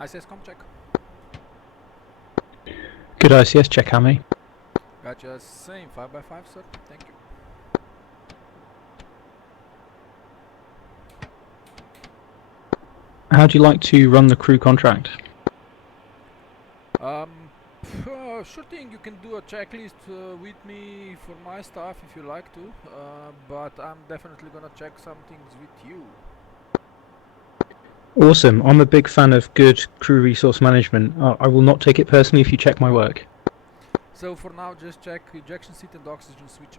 ICS com check. Good ICS check, how many? Gotcha, same 5x5, sir. Thank you. How do you like to run the crew contract? Sure thing, you can do a checklist with me for my stuff if you like to, but I'm definitely gonna check some things with you. Awesome. I'm a big fan of good crew resource management. I will not take it personally if you check my work. So for now, just check ejection seat and oxygen switch.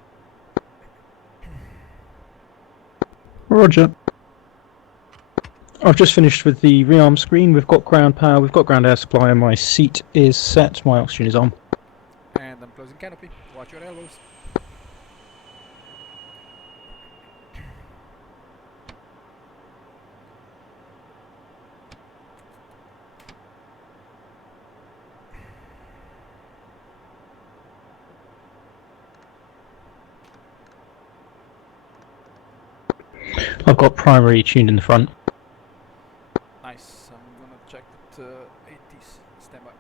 Roger. I've just finished with the rearm screen. We've got ground power, we've got ground air supply, and my seat is set. My oxygen is on. And I'm closing canopy. Watch your elbows. I've got primary tuned in the front. Nice. I'm gonna check the 80s. Stand by.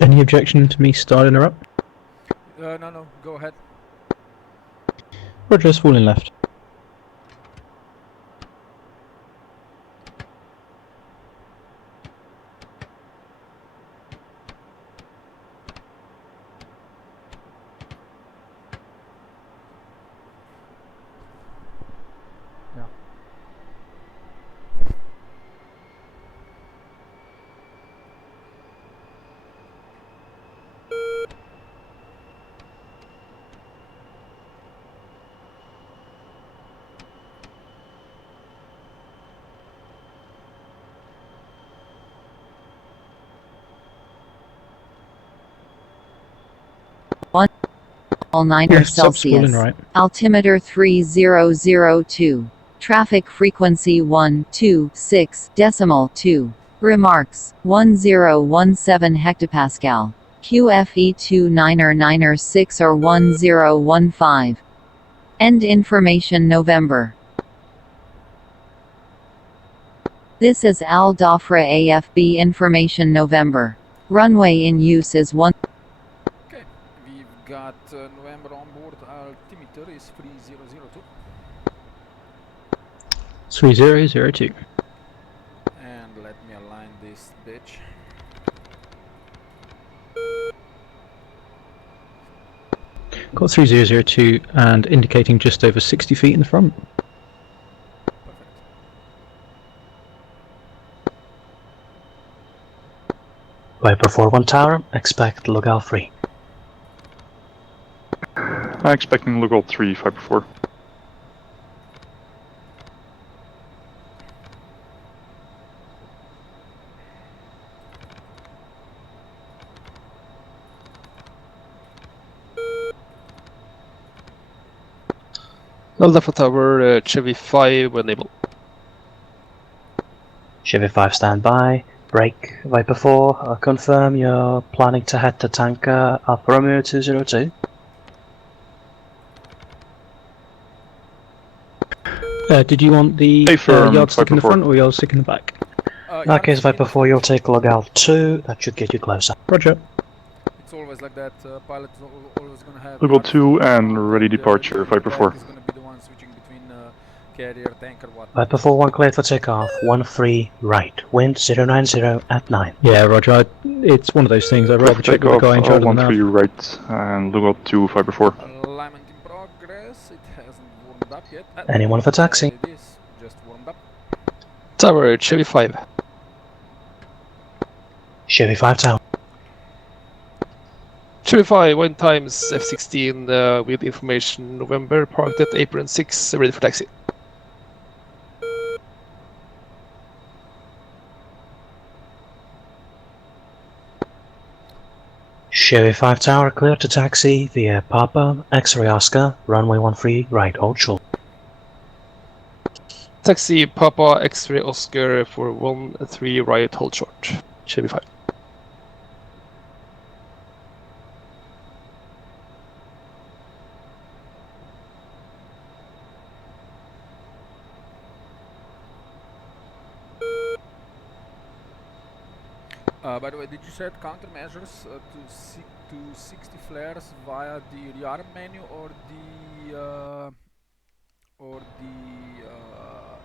Any objection to me starting her up? No, go ahead. Roger, it's falling left. All 9 Yes, sub's Celsius. falling right. Altimeter 3002. Traffic frequency 126 decimal 2. Remarks 1017 hectopascal. QFE 29er or 1015. End information November. This is Al Dhafra AFB information November. Runway in use is 1. Okay, we've got November on board. Altimeter is 3002. 3002. And let me align this bitch. Got 3002 and indicating just over 60 feet in the front. Perfect. Viper 4-1 tower, expect lookout 3. I'm expecting lookout 3, Viper 4. Delta Tower, Chevy 5 when able. Chevy 5 standby. Break, Viper 4, confirm you're planning to head to tanker Alfa Romeo 202. Did you want the yardstick in the front or yardstick in the back? In that case, Viper 4, you'll take lookout 2, that should get you closer. Roger. It's always like that. Pilot is always gonna have. Lookout 2 and ready departure, Viper 4. Is gonna be the one switching between carrier, tanker, what. Viper 4-1 cleared for takeoff, 13 right, wind 090 at 9. Yeah, Roger. It's one of those things. I'd rather check with the guy in charge of the nav. 13 right and lookout 2, Viper 4. Alignment in progress. It hasn't warmed up yet. Anyone for taxi? It is just warmed up. Tower, Chevy 5. Chevy 5 tower. Chevy 5, 1 times F16 with information November, parked at apron 6, ready for taxi. Chevy 5 tower clear to taxi via Papa, X-ray Oscar, runway 13 right, hold short. Taxi Papa X-ray Oscar for 13 right, hold short. Chevy 5. By the way, did you set countermeasures to 60 flares via the rearm menu or the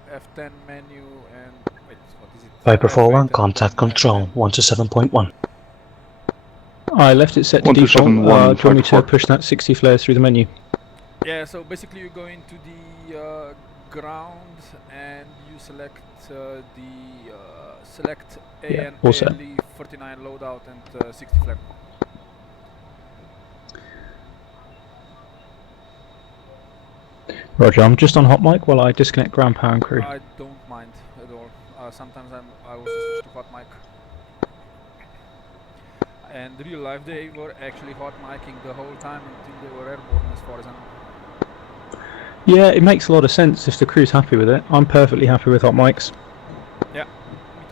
F10 menu and wait, what is it? Viper 4-1, F8 contact and control, F10. 127.1. I left it set to default. 127.1, Do you want me to 5 push that 60 flares through the menu? Yeah, so basically you go into the ground and you select select Yeah, AN all set. ALE 49 loadout and 60 flare. Roger, I'm just on hot mic while I disconnect ground power and crew. I don't mind at all. Sometimes I also switch to hot mic. And real life they were actually hot micing the whole time until they were airborne as far as I know. Yeah, it makes a lot of sense if the crew's happy with it. I'm perfectly happy with hot mics. Yeah, me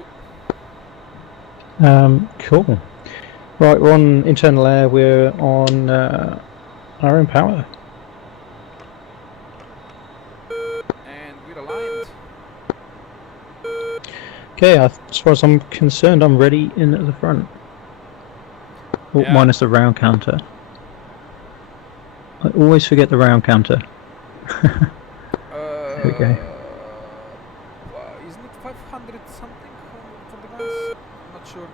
too. Cool. Right, we're on internal air. We're on our own power. And we're aligned. Okay, as far as I'm concerned, I'm ready in at the front. Oh, Yeah. minus the round counter. I always forget the round counter. Okay. Isn't it 500 something for the guns? I'm not sure.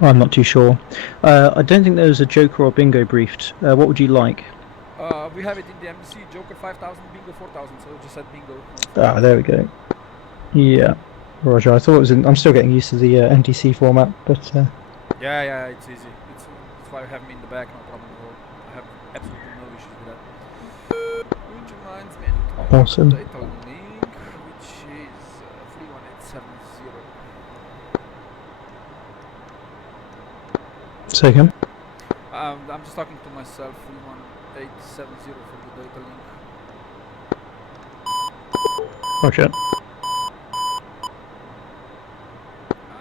I'm not too sure. I don't think there was a Joker or Bingo briefed. What would you like? We have it in the MDC, Joker 5000, Bingo 4000, so just said Bingo. Ah, there we go. Yeah, Roger. I thought it was. I'm still getting used to the MDC format, but Yeah, it's easy. That's why I have me in the back, no problem at all. I have absolutely no issues with that. Which reminds me, I need to Awesome. the data link, which is 31870. say again. I'm just talking to myself, 31870 for the data link. Roger.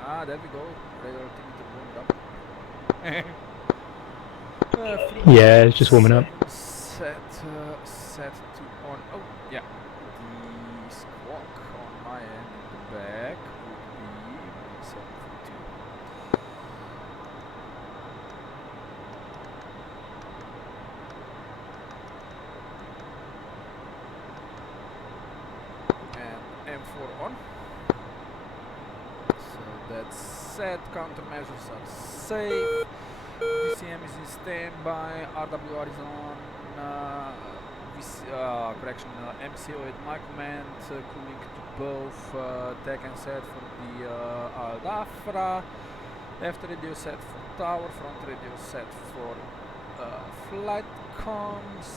Ah, there we go. Radar altimeter warmed up. Yeah, it's just warming up. Set to on. Oh, yeah. The squawk on my end in the back would be 72. And M4 on. So that's set. Countermeasures are safe. DCM is in standby. RWR is on. MCO at my command. Cooling to both tech and set for the Al-Dafra. Left radio set for tower. Front radio set for flight comms.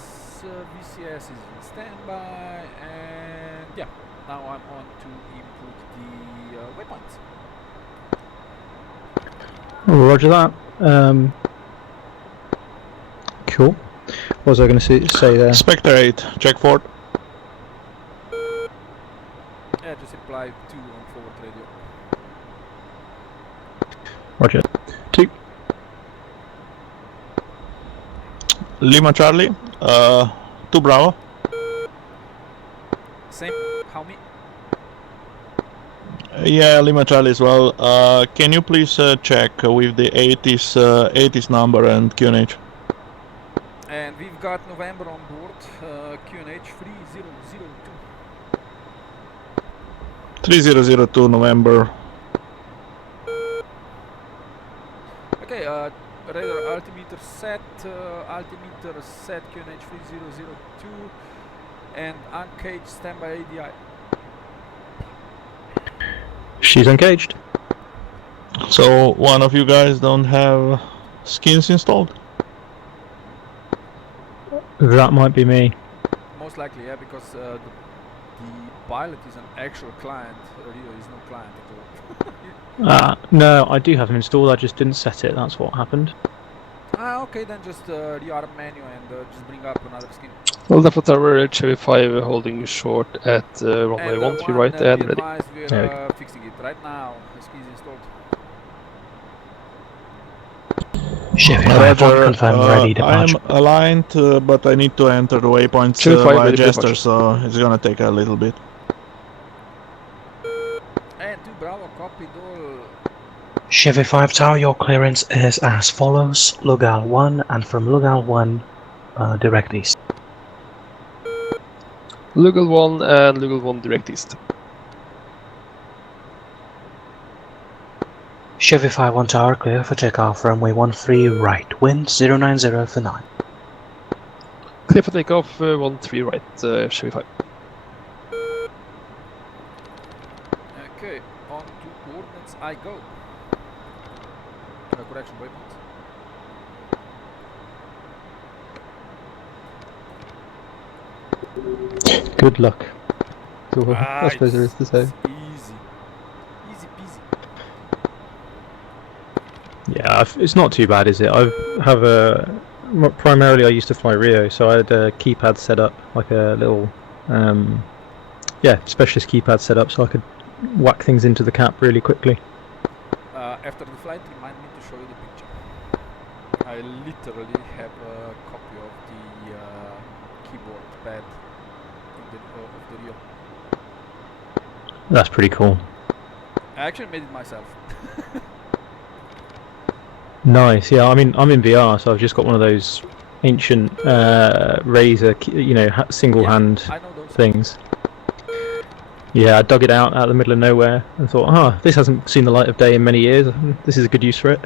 VCS is in standby. And yeah, now I'm on to input the waypoints. Roger that. Cool. What was I going to say there? Spectre 8, check forward. Yeah, just reply 2 on forward radio. Roger. 2. Lima Charlie, 2 Bravo. Same, how me? Yeah, Lima Charlie as well. Can you please check with the 80s number and QNH? And we've got November on board, QNH 3002. 3002 November. Okay, radar altimeter set QNH 3002, and uncaged standby ADI. She's engaged. So one of you guys don't have skins installed? That might be me. Most likely, yeah, because the pilot is an actual client. Rio is no client at all. No, I do have them installed. I just didn't set it. That's what happened. Okay, then just rearm menu and just bring up another skin. Well, the Tower Chevy 5 holding short at runway 13 right and be ready. advised, we're There we go. fixing it right now. The skin is installed. Chevy 5-1, confirm ready I'm departure. aligned, but I need to enter the waypoints Chevy 5 via ready Jester, departure. so it's gonna take a little bit. And 2 Bravo, copied all. Chevy 5 Tower, your clearance is as follows. Lugal 1, and from Lugal 1, direct east. Lugal 1 and Lugal 1 direct east. Chevy 5-1 Tower, clear for takeoff, runway 13 right, wind 090 for 9. Clear for takeoff, 13 right, Chevy 5. Okay, on to coordinates I go. Correction, waypoint. Good luck. That's all I suppose there is to say. It's easy. Easy peasy. Yeah, it's not too bad, is it? I have primarily I used to fly Rio, so I had a keypad set up, like a little, specialist keypad set up, so I could whack things into the cap really quickly. After the flight, remind me to show you the picture. I literally have a copy of the keyboard pad of the Rio. That's pretty cool. I actually made it myself. Nice. Yeah, I mean, I'm in VR, so I've just got one of those ancient Razer, single hand I know those. things. Yeah, I dug it out of the middle of nowhere and thought, this hasn't seen the light of day in many years. This is a good use for it.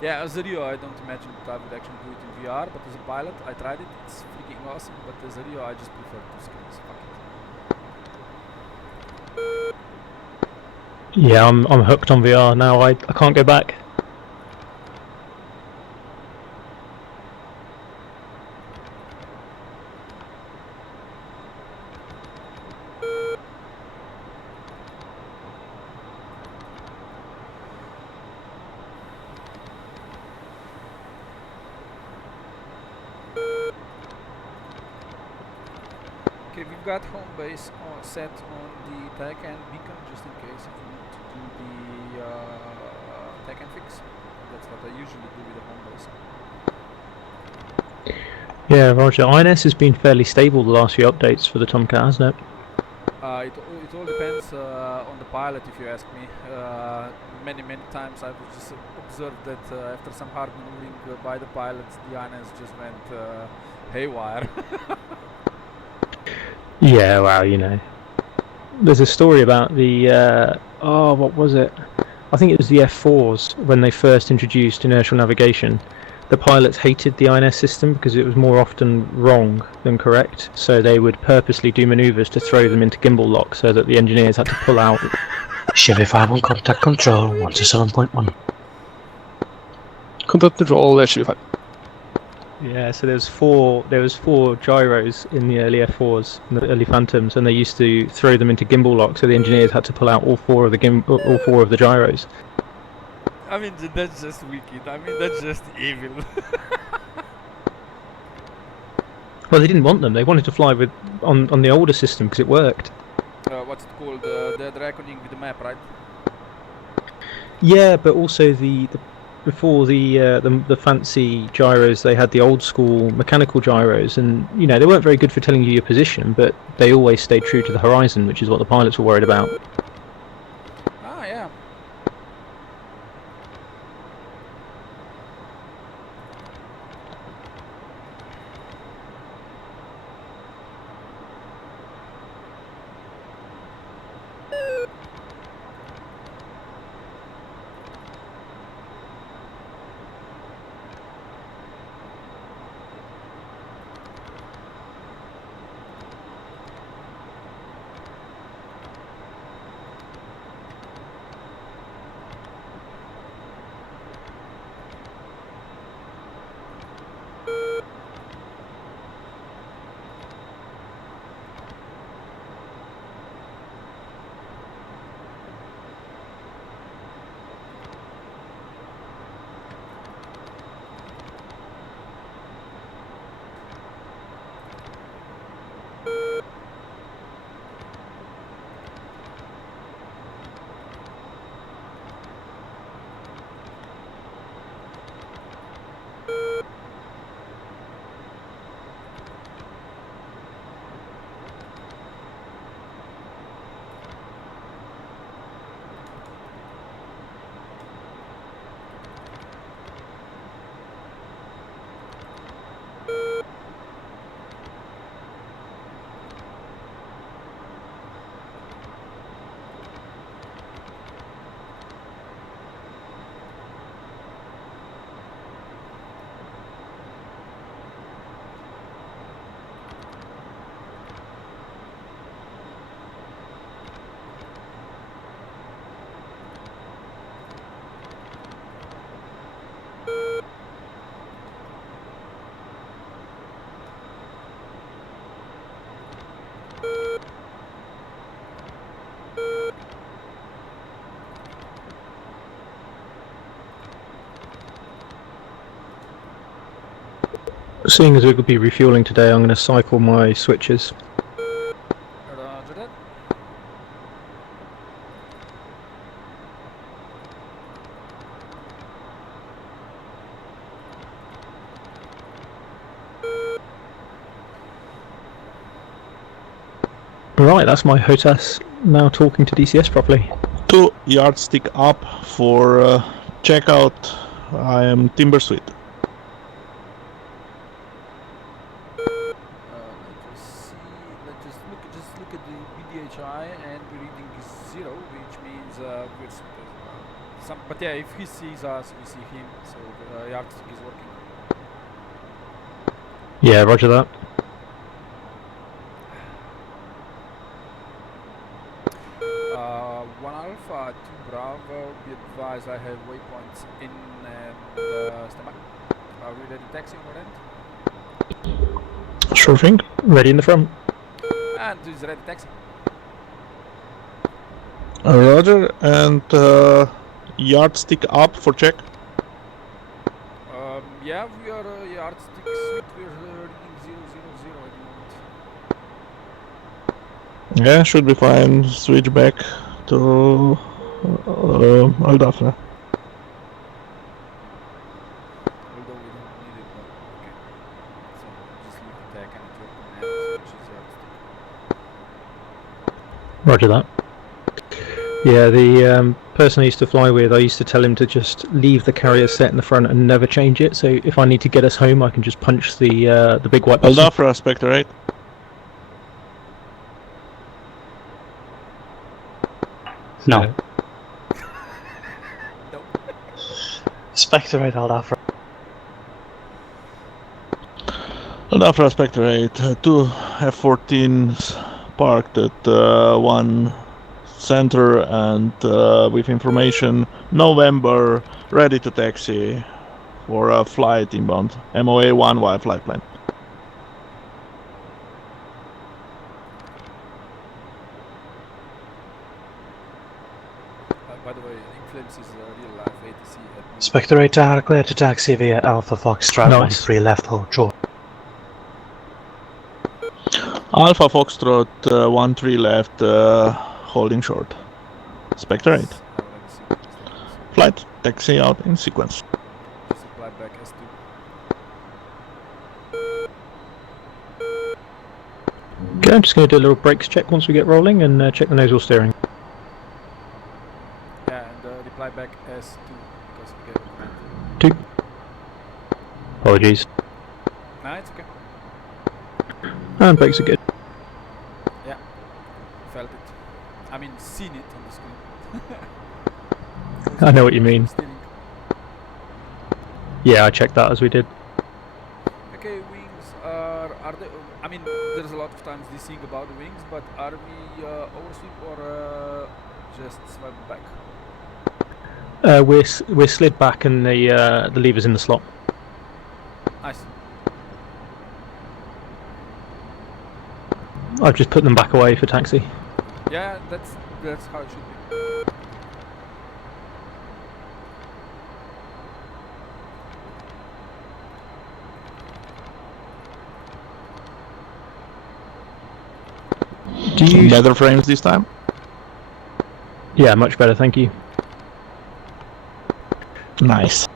Yeah, as a Rio, I don't imagine that I would actually do it in VR, but as a pilot, I tried it. It's freaking awesome. But as a Rio, I just prefer 2 screens. Fuck it. Yeah, I'm hooked on VR now. I can't go back. Okay, we've got home base set on the Taycan beacon, just in case if we need to do the Taycan fix. That's what I usually do with the home base. Yeah, Roger. INS has been fairly stable the last few updates for the Tomcat, hasn't it? It all depends on the pilot, if you ask me. Many times I've just observed that after some hard maneuvering by the pilots, the INS just went haywire. Yeah, well, there's a story about the what was it? I think it was the F4s when they first introduced inertial navigation. The pilots hated the INS system because it was more often wrong than correct, so they would purposely do manoeuvres to throw them into gimbal lock so that the engineers had to pull out. Chevy 5 on contact control, 127.1. Contact control, Chevy 5. Yeah, so there was four gyros in the early F4s, in the early Phantoms, and they used to throw them into gimbal lock, so the engineers had to pull out all four of the gyros. I mean, that's just wicked. I mean, that's just evil. Well, they didn't want them. They wanted to fly on the older system because it worked. What's it called? The reckoning with the map, right? Yeah, but also before the fancy gyros, they had the old school mechanical gyros, and they weren't very good for telling you your position, but they always stayed true to the horizon, which is what the pilots were worried about. Ah, yeah. Seeing as we could be refueling today, I'm going to cycle my switches. Roger that. Right, that's my HOTAS now talking to DCS properly. 2 yardstick up for checkout. I am Timber Suite. Let's see. Let's just look at the BDHI, and the reading is 0, which means we're some. But yeah, if he sees us, we see him. So the yardstick is working. Yeah, roger that. One Alpha, 2 Bravo. Be advised, I have waypoints in and standby. Are we ready to taxi on our end? Sure thing. Ready in the front. And is ready to taxi. Roger, and yardstick up for check. Yeah, we are yardstick suite. We're reading 000 at the moment. Yeah, should be fine. Switch back to Al Dhafra. Although we don't need it, but okay. So just leave the tag and at your command, which is yardstick. Roger that. Yeah, the person I used to fly with, I used to tell him to just leave the carrier set in the front and never change it. So if I need to get us home, I can just punch the big white Al button. Dhafra, Spectre 8. No. Nope. Spectre 8 Al Dhafra. Al Dhafra, Spectre 8. 2 F-14s parked at 1 center and with information November, ready to taxi for a flight inbound. MOA 1 via flight plan. By the way, Inflames is real life ATC at Spectre 8 Tower clear to taxi via Alpha Foxtrot Nice. 13 left hold short. Alpha Foxtrot 1-3 left, holding short. Spectre 8. Flight taxi out in sequence. Just apply back S2. Okay, I'm just going to do a little brakes check once we get rolling and check the nozzle steering. Yeah, and reply back S2 because we gave a command. 2. Apologies. Nah, it's okay. And brakes are good. Felt it. I mean, seen it on the screen. I know what you mean. Steering. Yeah, I checked that as we did. Okay, wings are they? I mean, there's a lot of times this thing about the wings, but are we oversweep or just swipe back? We're slid back and the lever's in the slot. Nice. I've just put them back away for taxi. Yeah, that's how it should be. Do you? Better frames this time? Yeah, much better, thank you. Nice.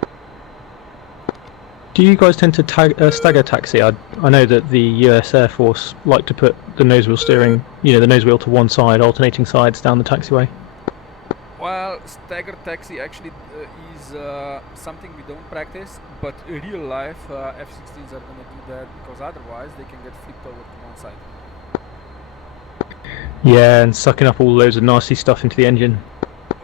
Do you guys tend to stagger taxi? I know that the US Air Force like to put the nose wheel steering, the nose wheel to one side, alternating sides down the taxiway. Well, stagger taxi actually is something we don't practice, but in real life F-16s are going to do that because otherwise they can get flipped over to one side. Yeah, and sucking up all loads of nasty stuff into the engine.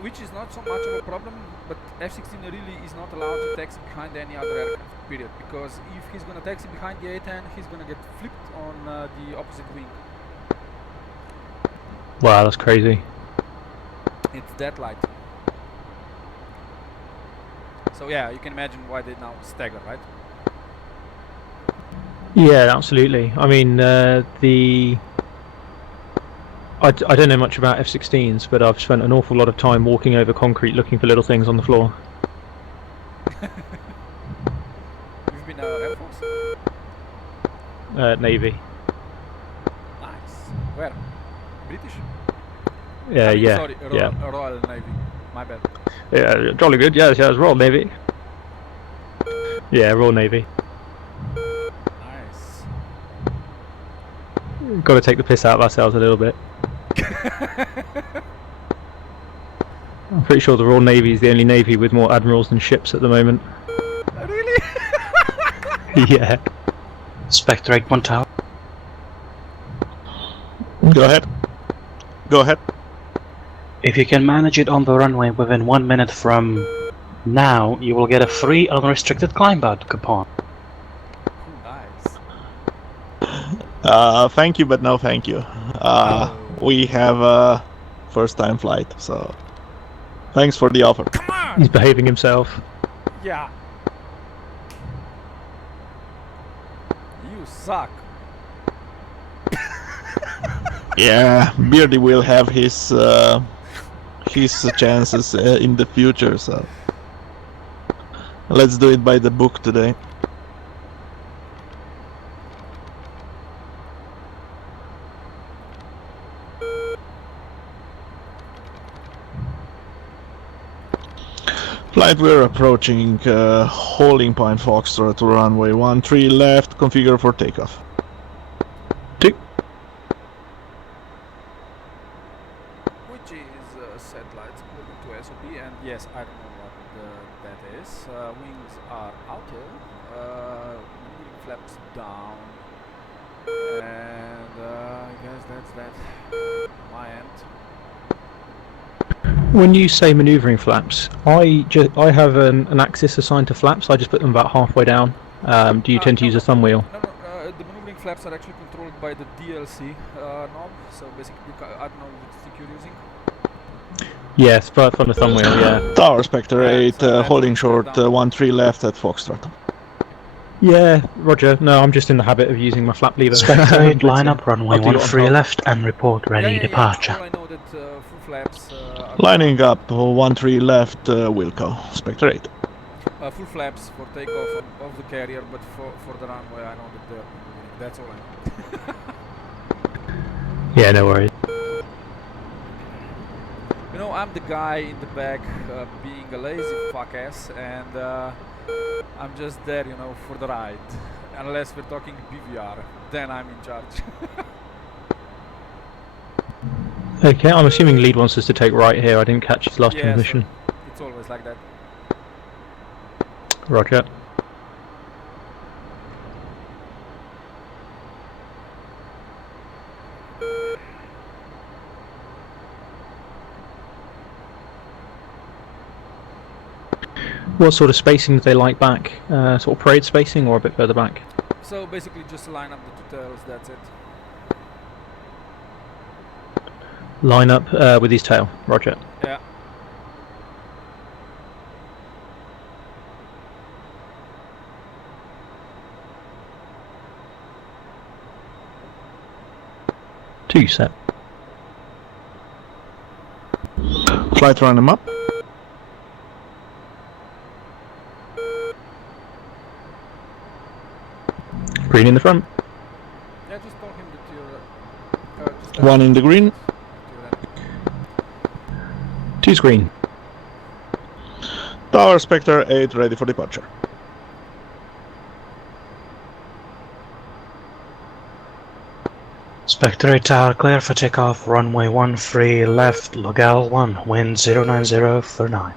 Which is not so much of a problem, but F-16 really is not allowed to taxi behind any other aircraft, period. Because if he's going to taxi behind the A-10, he's going to get flipped on the opposite wing. Wow, that's crazy. It's that light. So yeah, you can imagine why they now stagger, right? Yeah, absolutely. I mean, I don't know much about F-16s, but I've spent an awful lot of time walking over concrete looking for little things on the floor. You've been Air Force? Navy. Nice. Where? British? Yeah, I mean, yeah, Sorry, yeah. Royal Navy. My bad. Yeah, jolly good. Yeah, it's Royal Navy. Yeah, Royal Navy. Nice. Got to take the piss out of ourselves a little bit. I'm pretty sure the Royal Navy is the only navy with more admirals than ships at the moment. Really? Yeah. Spectre 8-1 tower. Go ahead. Go ahead. If you can manage it on the runway within 1 minute from now, you will get a free unrestricted climb out coupon. Nice. Thank you, but no thank you. We have a first-time flight, so thanks for the offer. Come on! He's behaving himself. Yeah. You suck. Yeah, Beardy will have his chances in the future, so let's do it by the book today. Flight, we're approaching Holding Point Foxtrot to runway 13 left, configure for takeoff. Which is satellites according to SOP, and yes, I don't know what that is. Wings are auto, moving flaps down, and I guess that's that. My end. When you say manoeuvring flaps, I have an axis assigned to flaps. I just put them about halfway down. Do you tend to use a thumb wheel? No, the maneuvering flaps are actually controlled by the DLC knob. So basically, I don't know which stick you're using. Yes, but from the thumb wheel, yeah. Tower Spectre 8, so holding that's short, down. 13 left at Foxtrot. Yeah, Roger. No, I'm just in the habit of using my flap lever. Spectre 8, line up runway I'll do it on 13 top. left and report ready departure. All I know that full flaps. Are Lining up, 13 left, Wilco, Spectre 8. full flaps for takeoff of the carrier, but for the runway, I know that they're moving. That's all I know. Yeah, no worries. You know, I'm the guy in the back being a lazy fuck ass, and I'm just there, you know, for the ride. Unless we're talking BVR, then I'm in charge. Okay, I'm assuming lead wants us to take right here. I didn't catch his last Yeah, transmission. so it's always like that. Roger. What sort of spacing do they like back? Sort of parade spacing or a bit further back? So basically just line up the two tails, that's it. Line up with his tail. Roger. Yeah. Two set. Flight run him up. Green in the front. Yeah, just tell him that you're... just One in the green. Two's green. Tower Spectre 8 ready for departure. Spectre 8 tower clear for takeoff, runway 13 left, Logel 1, wind 09039.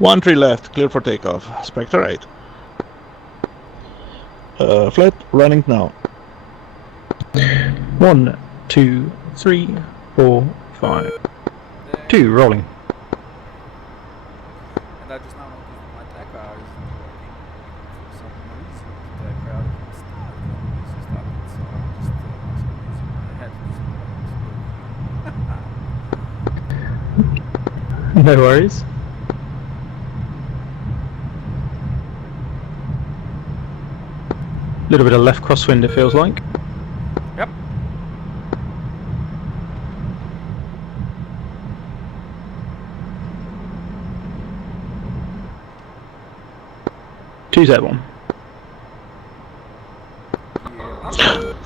13 left, clear for takeoff. Spectre 8. Flight running now. 1, 2, 3, 4, 5. 2 rolling. And I just now noticed that my TACA isn't working for some reason. The TACA didn't start when this started, so I'm just using my head to No worries. Little bit of left crosswind, it feels like. Yep. Two Z1.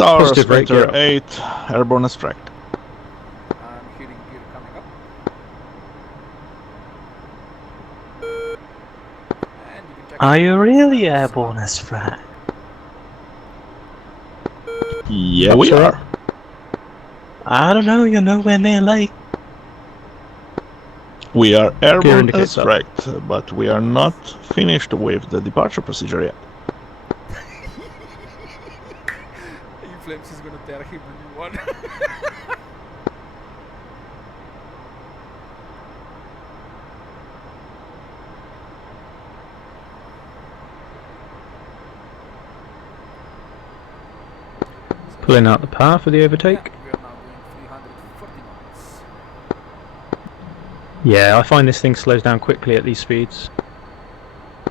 Tower Positive rate, Spectre yeah. 8, airborne extract. I'm hearing gear coming up. And you can check Are it. you really airborne as frack? Yeah, we Sorry? are. I don't know, you're nowhere near lake. We are airborne indicates that. extract, but we are not finished with the departure procedure yet. Flames is gonna tear him a new one. Pulling out the power for the overtake. Yeah, we are now doing 340 knots. Yeah, I find this thing slows down quickly at these speeds.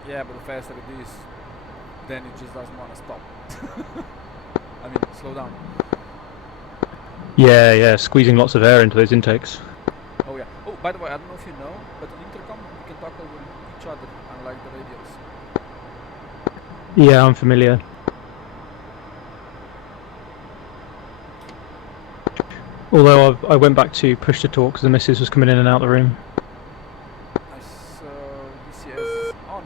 Yeah, but the faster it is, then it just doesn't want to stop. I mean, slow down. Yeah, squeezing lots of air into those intakes. Oh yeah. Oh, by the way, I don't know if you know, but on intercom we can talk over each other, unlike the radios. Yeah, I'm familiar. Although I went back to push to talk because the missus was coming in and out the room. Nice. VCS on.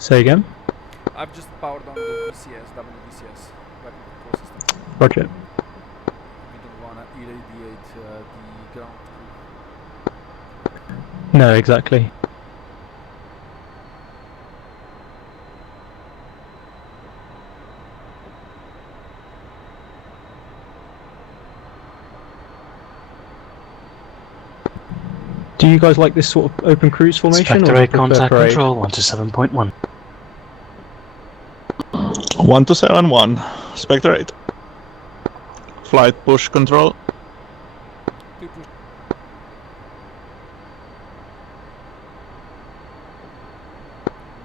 Say again? I've just powered on the VCS, WVCS, weapon control system. Roger. We don't want to irradiate the ground crew. No, exactly. Do you guys like this sort of open cruise formation? Spectre or do you 8 prefer contact parade? control 127.1. 1271, Spectre 8. Flight push control. Two push.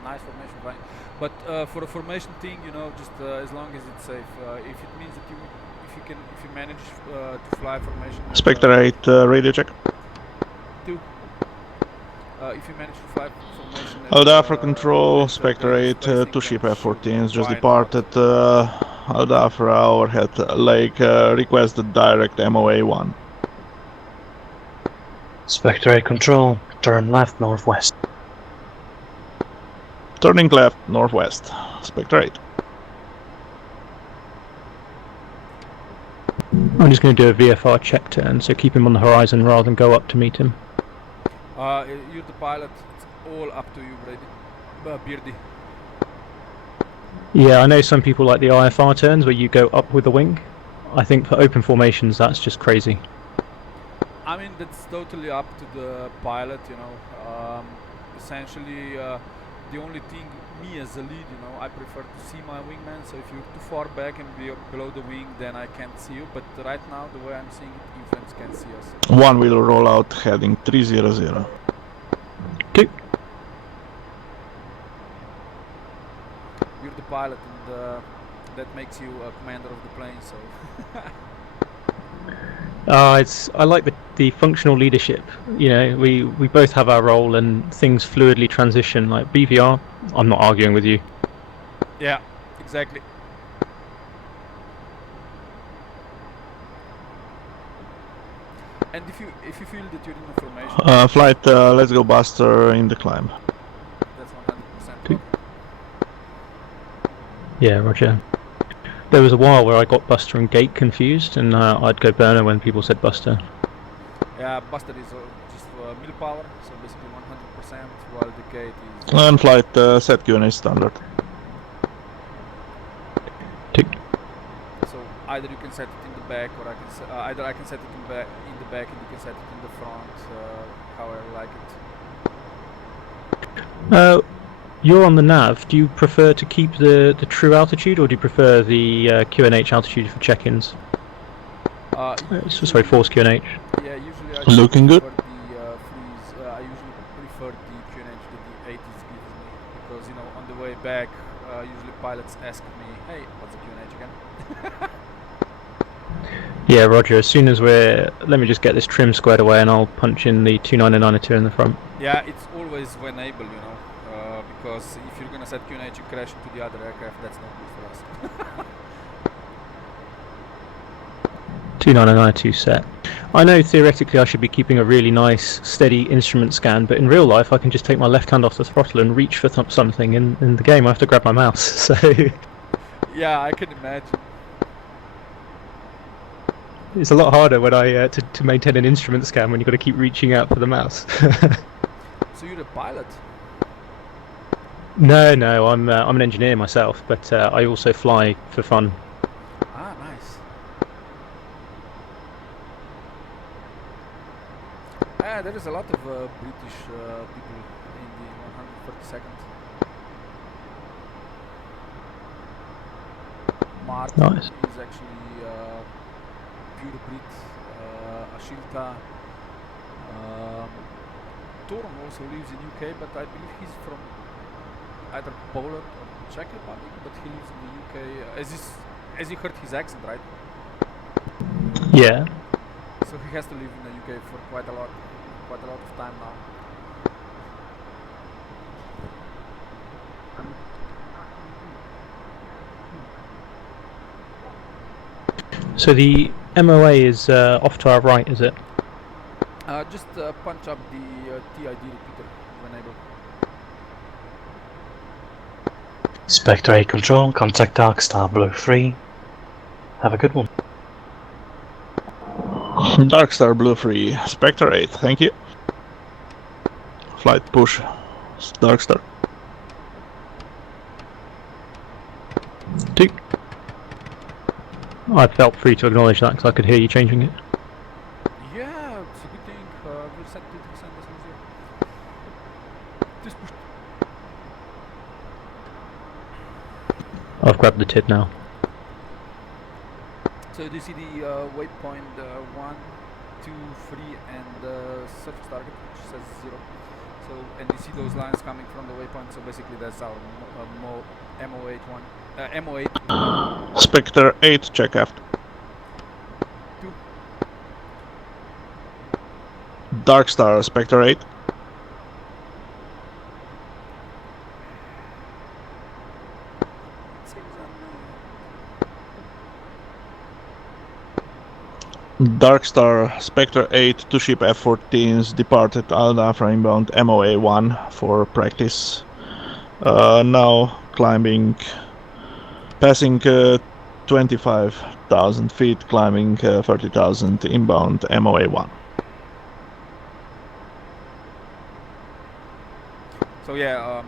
Nice formation, fine. But for a formation thing, you know, just as long as it's safe. If it means that if you manage to fly formation. Spectre 8, radio check. If you manage to fly formation. Aldafra control, Spectre 8, two ship F-14s just departed. Aldafra overhead lake, requested direct MOA 1. Spectre 8 control, turn left northwest. Turning left northwest, Spectre 8. I'm just going to do a VFR check turn, so keep him on the horizon rather than go up to meet him. You're the pilot, it's all up to you, Brady. Beardy. Yeah, I know some people like the IFR turns where you go up with the wing. I think for open formations that's just crazy. I mean, that's totally up to the pilot, you know. Essentially, the only thing, me as a lead, you know, I prefer to see my wingman, so if you're too far back and below the wing, then I can't see you, but right now, the way I'm seeing it, inflames can't see us. One will roll out heading 300. Okay. You're the pilot, and that makes you a commander of the plane, so... I like the functional leadership. You know, we both have our role and things fluidly transition. Like BVR, I'm not arguing with you. Yeah, exactly. And if you feel that you're in a formation, Flight, let's go Buster in the climb. that's 100%. Okay. Yeah, Roger. There was a while where I got Buster and Gate confused, and I'd go burner when people said Buster. Yeah, Buster is just mill power, so basically 100%, while the Gate is... And flight, set Q&A standard. Tick. So either you can set it in the back, or I can either I can set it in the back and you can set it in the front, however you like it. You're on the nav. Do you prefer to keep the true altitude, or do you prefer the QNH altitude for check-ins? Sorry, force QNH. Yeah, usually I Looking good. prefer the freeze. I usually prefer the QNH that the 80s gives me, because you know on the way back, usually pilots ask me, "Hey, what's the QNH again?" Yeah, Roger. As soon as let me just get this trim squared away, and I'll punch in the 2992 in the front. Yeah, it's always when able, you know, because if you're gonna set QNH and crash into the other aircraft, that's not good for us. 2992 set. I know theoretically I should be keeping a really nice, steady instrument scan, but in real life I can just take my left hand off the throttle and reach for something. In the game I have to grab my mouse, so... Yeah, I can imagine. It's a lot harder when I to maintain an instrument scan when you've got to keep reaching out for the mouse. So you're a pilot? No, I'm an engineer myself, but I also fly for fun. Ah, nice. There is a lot of British people in the 132nd. Martin Nice. is actually pure Brit. Ashilta. Torm also lives in UK, but I believe he's from either Poland or Czech Republic, but he lives in the UK. As you heard his accent, right? Yeah. So he has to live in the UK for quite a lot of time now. So the MOA is off to our right, is it? Just punch up the TID repeater when able. Spectre 8 control, contact Darkstar Blue 3. Have a good one. Darkstar Blue 3, Spectre 8, thank you. Flight push, Darkstar. 2. I felt free to acknowledge that because I could hear you changing it. Yeah, it's a good thing. We'll set 2% as soon as Just push. I've grabbed the TID now. So do you see the waypoint 1, 2, 3 and surface target which says 0. So, and you see those lines coming from the waypoint, so basically that's our MO8. Spectre 8, check aft. 2. Darkstar, Spectre 8. Darkstar, Spectre 8, 2 ship F-14s departed Al Dhafra inbound MOA 1 for practice. Now climbing, passing 25,000 feet, climbing 30,000 inbound MOA 1. So yeah,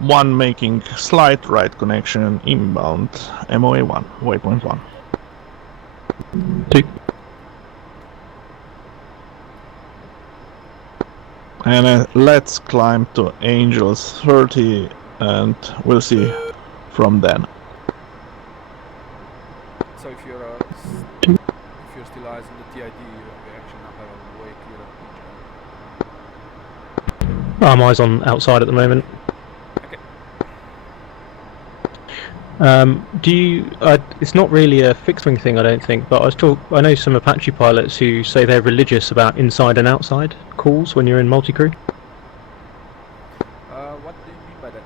One making slight right connection inbound MOA 1, waypoint 1. 2. And let's climb to Angels 30 and we'll see from then. so if you're still eyes on the TID, you actually now have a way clearer picture. I'm eyes on outside at the moment. Okay. Do you? It's not really a fixed wing thing, I don't think. But I know some Apache pilots who say they're religious about inside and outside calls when you're in multi-crew. What do you mean by that?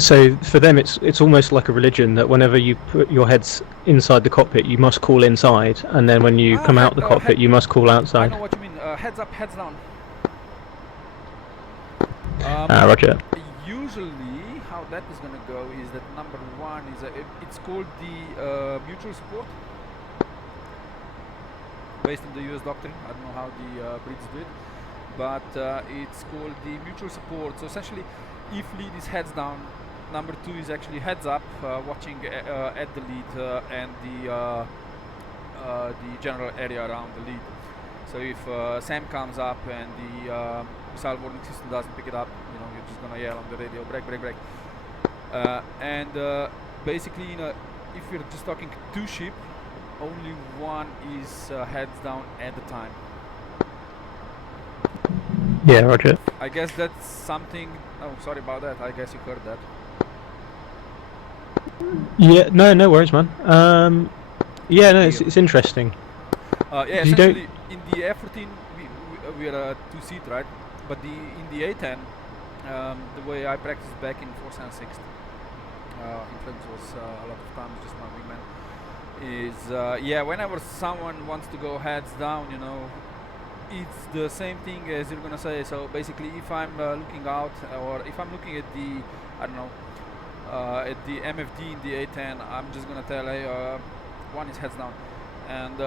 So for them, it's almost like a religion that whenever you put your heads inside the cockpit, you must call inside, and then when you come out the cockpit, you must call I outside. know what you mean. Heads up, heads down. Roger. Usually, how that is gonna go is that number 1 is it's called the mutual support, based on the US doctrine. I don't know how the Brits do it, but it's called the mutual support. So essentially, if lead is heads down, number 2 is actually heads up, watching at the lead and the general area around the lead. So if SAM comes up and the missile warning system doesn't pick it up, you're just gonna yell on the radio, brake, brake, brake. Basically, if you're just talking 2 ship, only 1 is heads down at the time. Yeah, roger. I guess that's something. Oh, sorry about that. I guess you heard that. Yeah, no worries, man. Yeah, no, it's interesting. Yeah, You don't- essentially in the F-14 we are a 2-seat, right? but in the A10, the way I practiced back in 4th and 6th, in Flames was a lot of times just my wingman, is yeah, whenever someone wants to go heads down, you know, it's the same thing as you're gonna say. So basically, if I'm looking out, or if I'm looking at the, I don't know, at the MFD in the A10, I'm just gonna tell, hey, 1 is heads down, and 2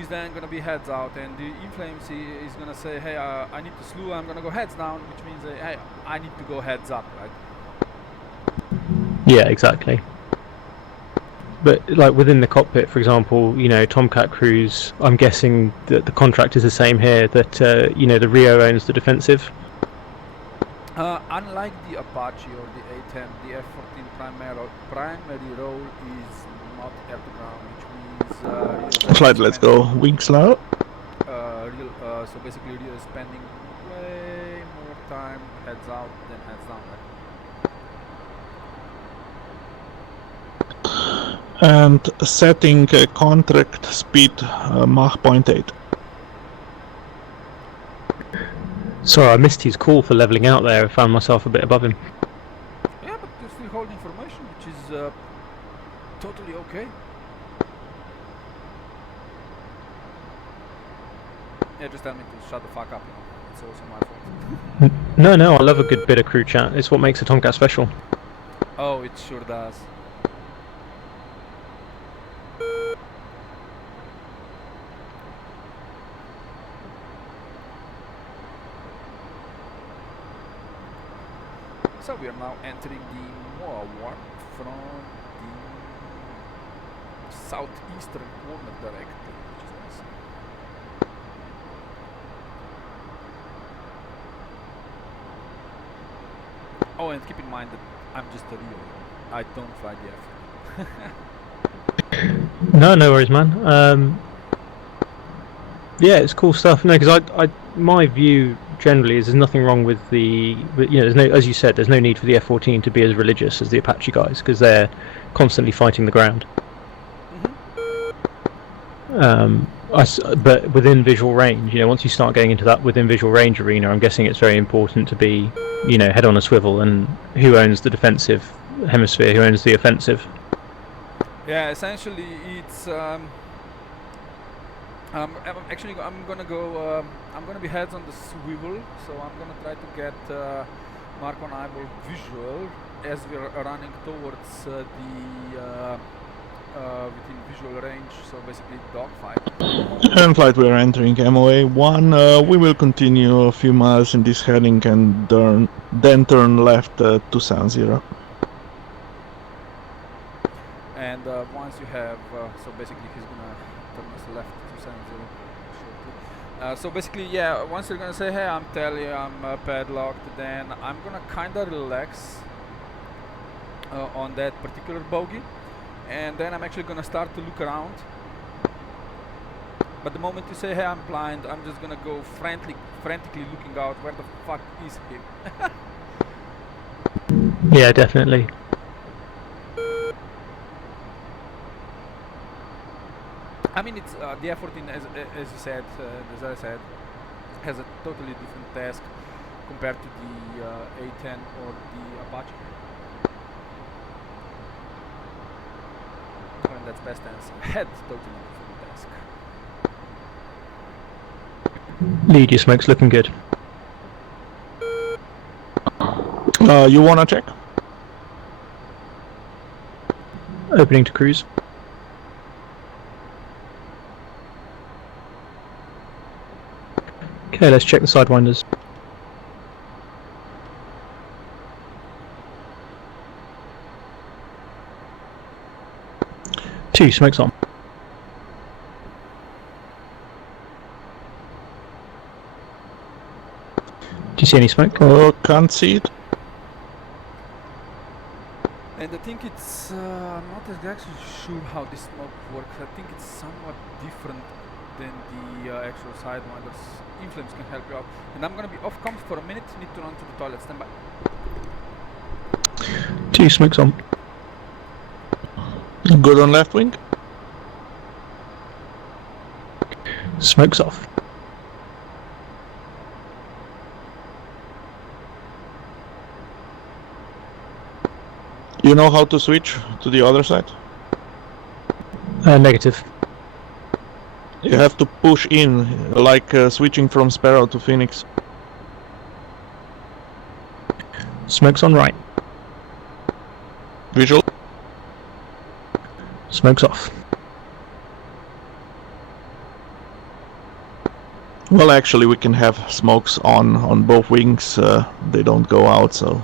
is then gonna be heads out, and the Inflames is gonna say, hey, I need to slew, I'm gonna go heads down, which means, hey, I need to go heads up, right? Yeah, exactly. But like within the cockpit, for example, you know, Tomcat crews, I'm guessing that the contract is the same here, that, you know, the Rio owns the defensive. Unlike the Apache or the A10, the F-14 primary role is not air to ground, which means Flight, let's go. Wings now. so basically Rio is spending way more time heads out than heads down, right? And setting contract speed Mach 0.8. Sorry, I missed his call for levelling out there. I found myself a bit above him. Yeah, but you're still holding formation, which is totally okay. Yeah, just tell me to shut the fuck up, you know. It's also my fault. No, I love a good bit of crew chat. It's what makes a Tomcat special. Oh, it sure does. So we are now entering the Moa War from the southeastern corner directly, which is nice. Oh, and keep in mind that I'm just a Rio. I don't fly the F. No worries, man. Yeah, it's cool stuff. No, because my view generally is there's nothing wrong with you know, there's no, as you said, there's no need for the F-14 to be as religious as the Apache guys because they're constantly fighting the ground. But within visual range, you know, once you start getting into that within visual range arena, I'm guessing it's very important to be, you know, head on a swivel and who owns the defensive hemisphere, who owns the offensive. Yeah, essentially it's actually I'm gonna be heads on the swivel, so I'm gonna try to get Mark on eyeball visual as we're running towards the within visual range, so basically dogfight. And flight, we are entering MOA 1. We will continue a few miles in this heading and then turn left to San Zero. And once you have, so basically he's gonna turn us left to San Zero shortly. So basically, yeah, once you're gonna say, hey, I'm Telly, I'm padlocked, then I'm gonna kinda relax on that particular bogey. And then I'm actually gonna start to look around. But the moment you say, hey, I'm blind, I'm just gonna go frantically looking out, where the fuck is him? Yeah, definitely. I mean, it's the F-14, as you said, as I said, has a totally different task compared to the A10 or the Apache. And that's best answer. Had totally different task. Lead, your smoke's looking good. You wanna check? Opening to cruise. Okay, let's check the sidewinders. Two, smoke's on. Do you see any smoke? Can't see it. And I think it's, I'm not exactly sure how this smoke works. I think it's somewhat different than the actual sidewinders. Inflames can help you out. And I'm gonna be off comms for a minute. Need to run to the toilet. Stand by. Two, smoke's on. Good on left wing. Smoke's off. You know how to switch to the other side? Negative. You have to push in, like switching from Sparrow to Phoenix. Smoke's on right. Visual? Smoke's off. Well, actually, we can have smokes on both wings. They don't go out, so.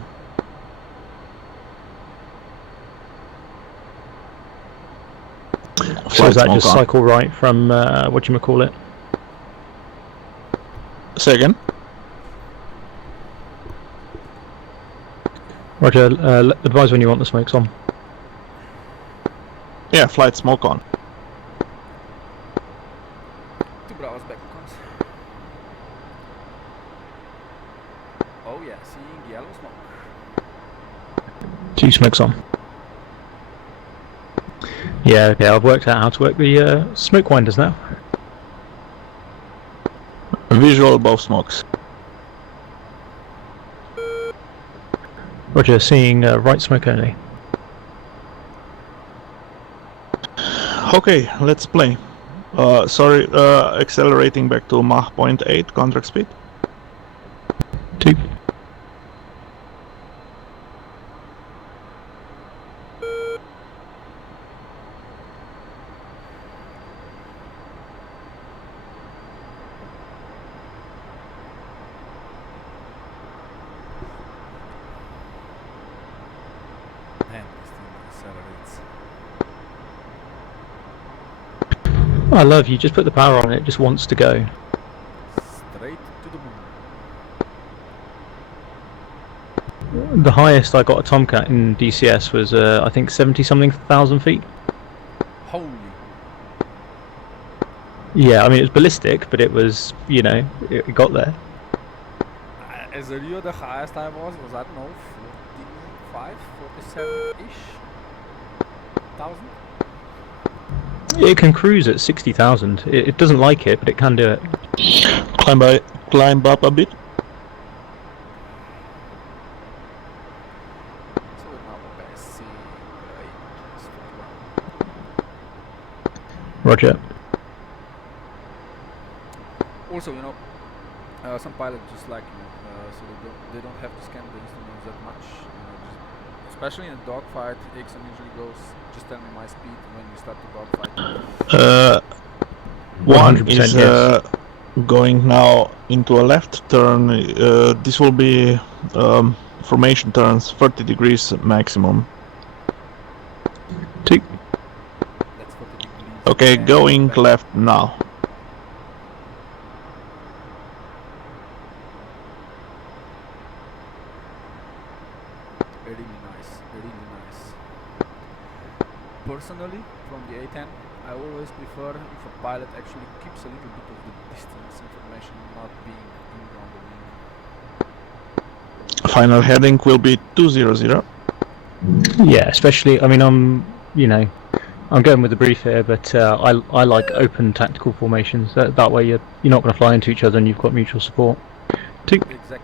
So is that Smoke just on. cycle right from, whatchamacallit? Say again? Roger, advise when you want the smokes on. Yeah, flight smoke on. 2 Bravos back comes. Oh yeah, seeing yellow smoke. 2 smokes on. Yeah, okay, I've worked out how to work the smoke winders now. Visual both smokes. Roger, seeing right smoke only. Okay, let's play. Sorry, accelerating back to Mach 0.8 contract speed. 2. Man, this thing accelerates. I love you, just put the power on it, it just wants to go. Straight to the moon. The highest I got a Tomcat in DCS was, I think, 70-something thousand feet. Holy. Yeah, I mean, it was ballistic, but it was, you know, it got there. As a Rio, the highest I was, I don't know, 45, 47-ish thousand? It can cruise at 60,000. It doesn't like it, but it can do it. Climb up a bit. So we're now passing Roger. Also, you know, some pilots just like you, so they don't have to scan the instruments that much. Especially in a dogfight, Ixon usually goes, just tell me my speed when you start the dogfight. One 100% is yes. going now into a left turn. This will be formation turns 30 degrees maximum. 2. That's 40 degrees. Okay, and going back. left now. Really nice, really nice. Personally, from the A10, I always prefer if a pilot actually keeps a little bit of the distance information not being in on the wing. Final heading will be 200. Yeah, especially, I mean, I'm going with the brief here, but I like open tactical formations. That way you're not going to fly into each other and you've got mutual support. 2. Exactly.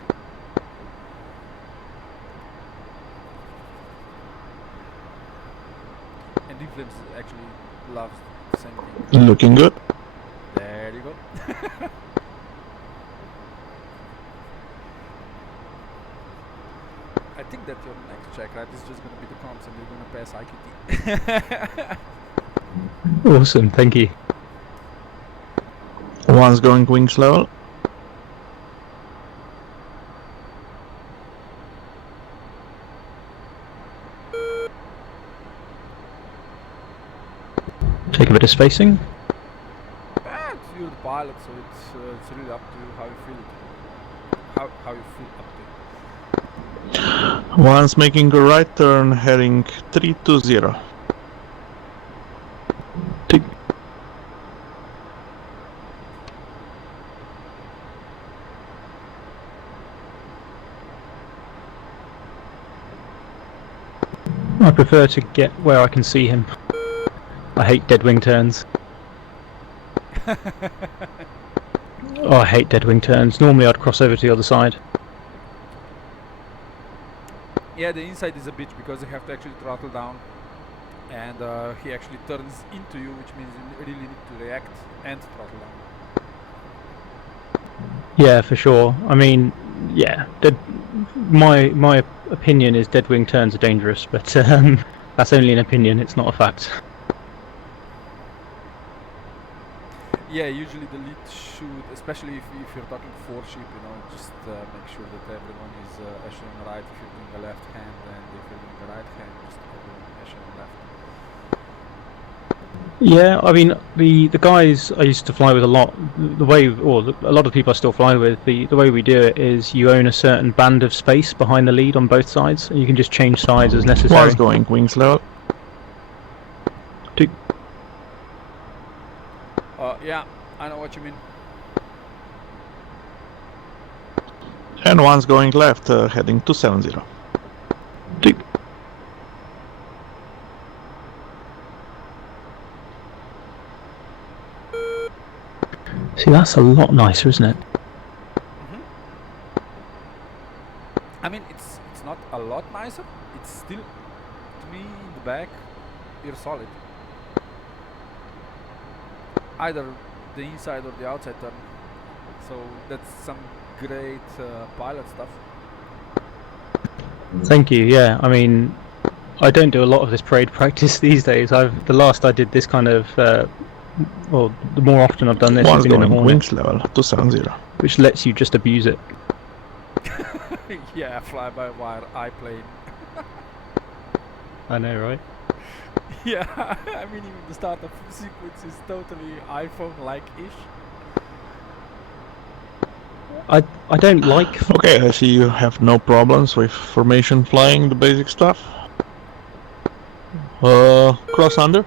And Deflames actually loves the same thing. Looking good. There you go. I think that your next check, right, is just going to be the comps and you're going to pass IQT. Awesome, thank you. One's going wings level. Take a bit of spacing. You're the pilot, so it's really up to you how you feel it. How you feel up to it. One's making a right turn heading 320. 2. I prefer to get where I can see him. I hate dead wing turns. Oh, I hate dead wing turns. Normally I'd cross over to the other side. Yeah, the inside is a bitch because you have to actually throttle down, and he actually turns into you, which means you really need to react and throttle down. Yeah, for sure. I mean, yeah, my opinion is dead wing turns are dangerous, but that's only an opinion. It's not a fact. Yeah, usually the lead should, especially if you're talking 4 sheep, just make sure that everyone is eschewing right if you're doing the left hand, and if you're doing the right hand, just everyone eschewing left. Yeah, I mean the guys I used to fly with a lot. The way, or a lot of people I still fly with. The way we do it is you own a certain band of space behind the lead on both sides, and you can just change sides as necessary. One's going wings level. Yeah, I know what you mean. And one's going left, heading to 70. See, that's a lot nicer, isn't it? I mean, it's not a lot nicer. It's still, to me, in the back, you're solid. Either the inside or the outside turn. So that's some great pilot stuff. Thank you. Yeah, I mean, I don't do a lot of this parade practice these days. The last I did this kind of, well, the more often I've done this, One's has been in a going Hornet, wings level to 70. which lets you just abuse it. Yeah, fly-by-wire I-plane. I know, right? Yeah, I mean, even the startup sequence is totally iPhone-like-ish. I don't like. Okay, I see you have no problems with formation flying, the basic stuff. Cross under.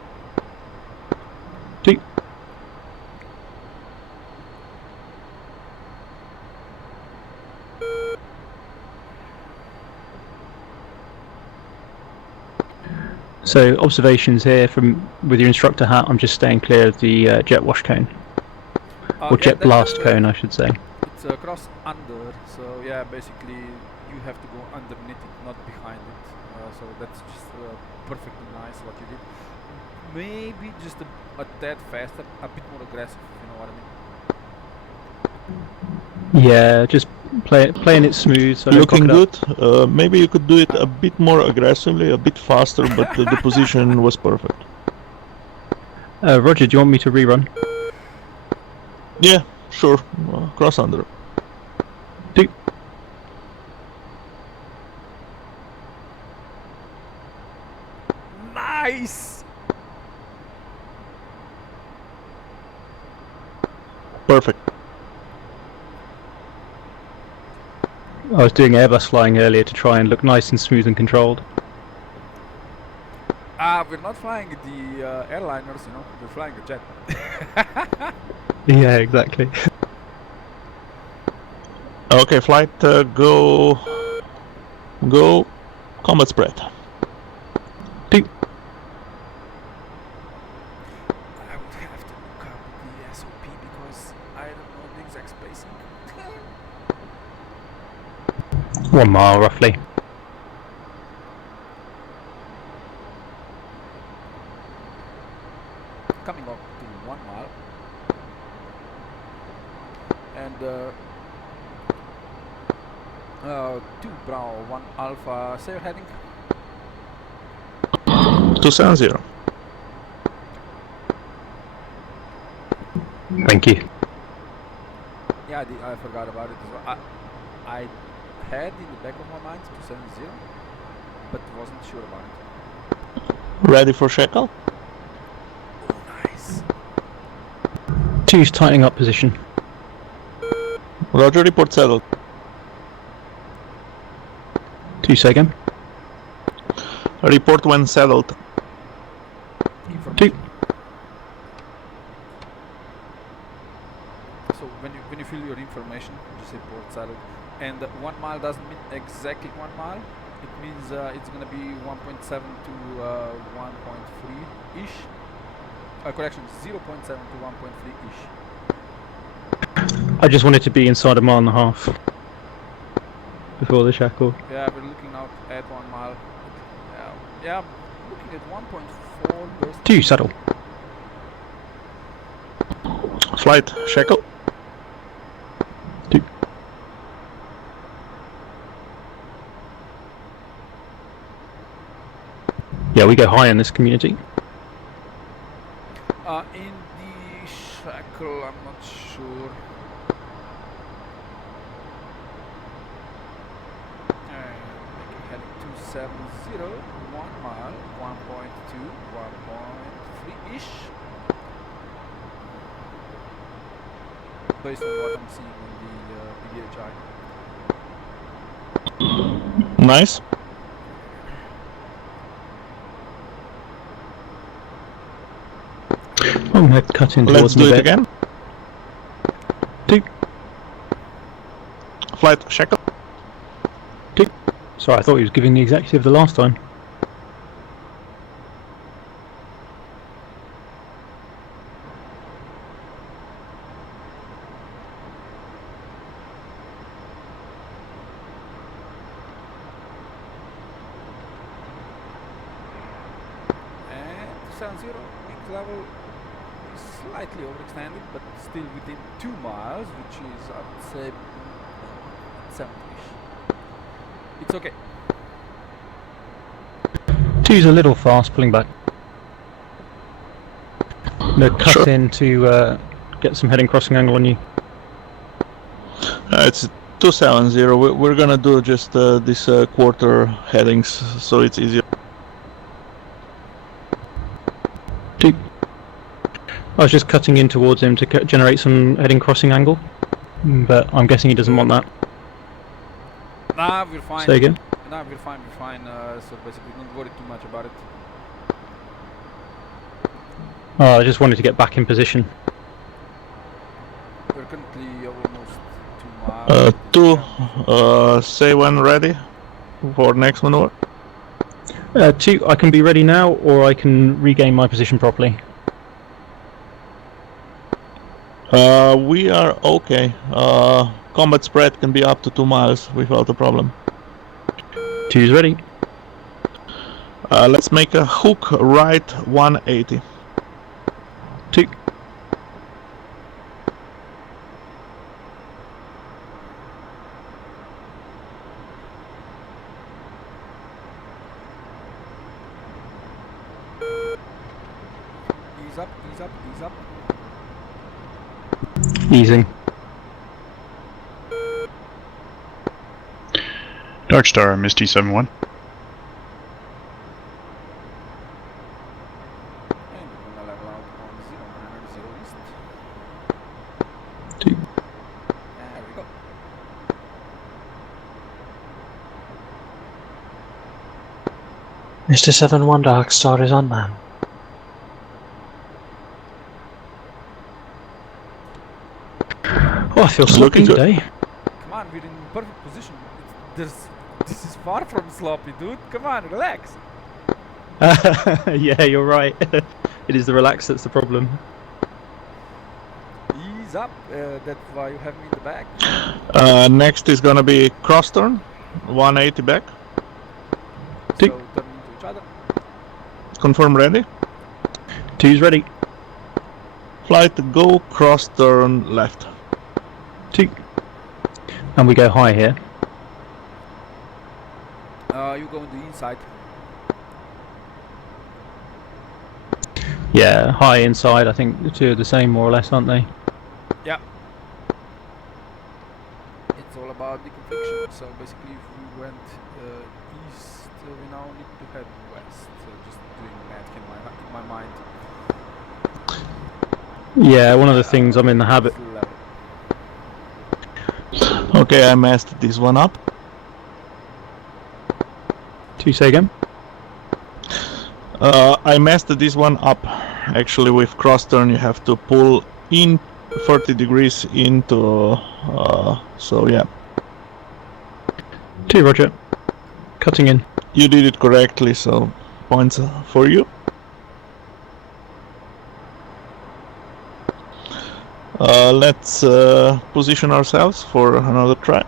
So observations here from with your instructor hat. I'm just staying clear of the jet wash cone, or jet blast cone, I should say. It's a cross under, so yeah, basically you have to go underneath it, not behind it. So that's just perfectly nice what you did. Maybe just a tad faster, a bit more aggressive, if you know what I mean. Yeah, just playing it smooth. So I don't Looking cock it good. Maybe you could do it a bit more aggressively, a bit faster, but the position was perfect. Roger, do you want me to rerun? Yeah, sure. Cross under. Nice! Perfect. I was doing Airbus flying earlier to try and look nice and smooth and controlled. We're not flying the airliners, we're flying a jet. Yeah, exactly. Okay, flight, go, combat spread. I would have to look up the SOP because I don't know the exact spacing. 1 mile roughly. Coming up to 1 mile. And 2 Bravo, 1 Alpha, say you're heading. 270. Thank you. Yeah, I forgot about it as well. I had in the back of my mind 270, but wasn't sure about it. Ready for Shekel? Oh, nice. 2's tightening up position. Roger, report settled. 2 second. Report when settled. 2. So when you fill your information, just say port settled. And 1 mile doesn't mean exactly 1 mile. It means it's gonna be 1.7 to 1.3 ish. Correction, 0.7 to 1.3 ish. I just wanted to be inside 1.5 miles. before the shackle. Yeah, we're looking out at 1 mile. Yeah, looking at 1.4 based. 2 saddle. Flight shackle. 2. Yeah, we go high in this community. In the shackle, I'm not sure. Heading 270, 1 mile, 1.2, 1.3-ish. Based on what I'm seeing on the PDHI. Nice. I'm going to cut in Let's towards do it Nivek. again. 2. Flight shackle. 2. Sorry, I thought he was giving the executive the last time. And 270, wing level is slightly overextended, but still within 2 miles, which is, I would say, 70-ish. It's okay. 2's a little fast, pulling back. No, cut Sure. in to get some heading crossing angle on you. It's 270. We're gonna do just this quarter headings, so it's easier. 2. I was just cutting in towards him to generate some heading crossing angle, but I'm guessing he doesn't want that. Nah, we're fine. Say again? Nah, we're fine. So basically, don't worry too much about it. Oh, I just wanted to get back in position. We're currently almost 2 miles. Say when ready for next maneuver. 2, I can be ready now, or I can regain my position properly. We are okay. Combat spread can be up to 2 miles without a problem. 2's ready. Let's make a hook right 180. 2. Ease up, ease up, ease up. Easing. Dark Star, Misty 7-1. And we're gonna level out on 090 east. 2. There we go. Mr. 7-1 Dark Star is on, man. Oh, I feel sloppy Looking good. today. Come on, we're in perfect position. This is far from sloppy, dude. Come on, relax. Yeah, you're right. It is the relax that's the problem. Ease up. That's why you have me in the back. Next is gonna be cross turn 180 back. Tick. So turn into each other. Confirm ready. 2's ready. Flight go cross turn left. 2. And we go high here. You go on the inside. Yeah, high inside. I think the 2 are the same, more or less, aren't they? Yeah. It's all about the confliction. So basically, if we went east, we now need to head west. So just doing math in my mind. Yeah, one of the things I'm in the habit. Level. Okay, I messed this one up. 2, say again. I messed this one up. Actually, with cross turn, you have to pull in 30 degrees into. So yeah, 2, roger. Cutting in. you did it correctly. So points for you. Let's position ourselves for another try.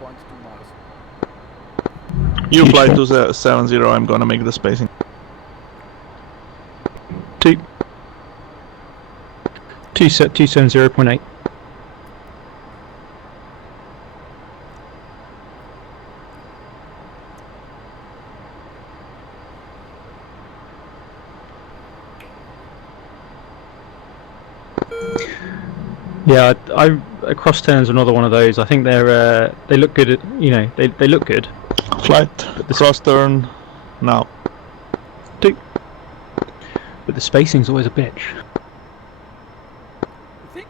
1.2 miles. You fly to the 70, I'm gonna make the spacing. 270.8. Yeah, I cross turns another one of those. I think they look good. They look good. Flight, cross turn, now. But the spacing's always a bitch. You think?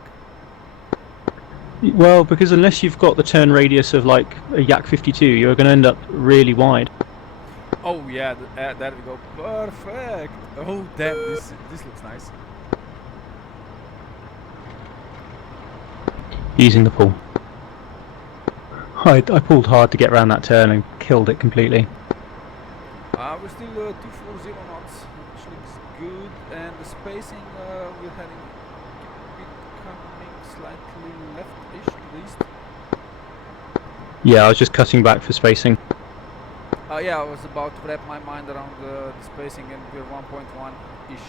Well, because unless you've got the turn radius of like a Yak 52, you're going to end up really wide. Oh yeah, there we go. Perfect. Oh damn, this looks nice. Using the pull. I pulled hard to get around that turn and killed it completely. We're still 240 knots, which looks good, and the spacing we're heading becoming slightly left-ish to the east. Yeah, I was just cutting back for spacing. Yeah, I was about to wrap my mind around the spacing, and we're 1.1-ish.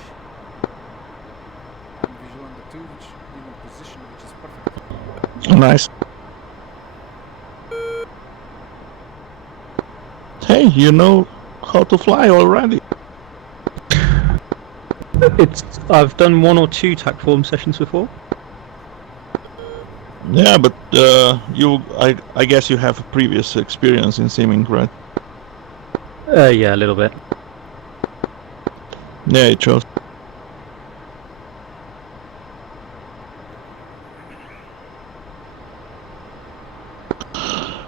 I'm visual on the 2, which in a position which is perfect. Nice. Hey, you know how to fly already. I've done 1 or 2 TAC form sessions before. Yeah, but I guess you have a previous experience in simming, right? Yeah, a little bit. Yeah, it shows.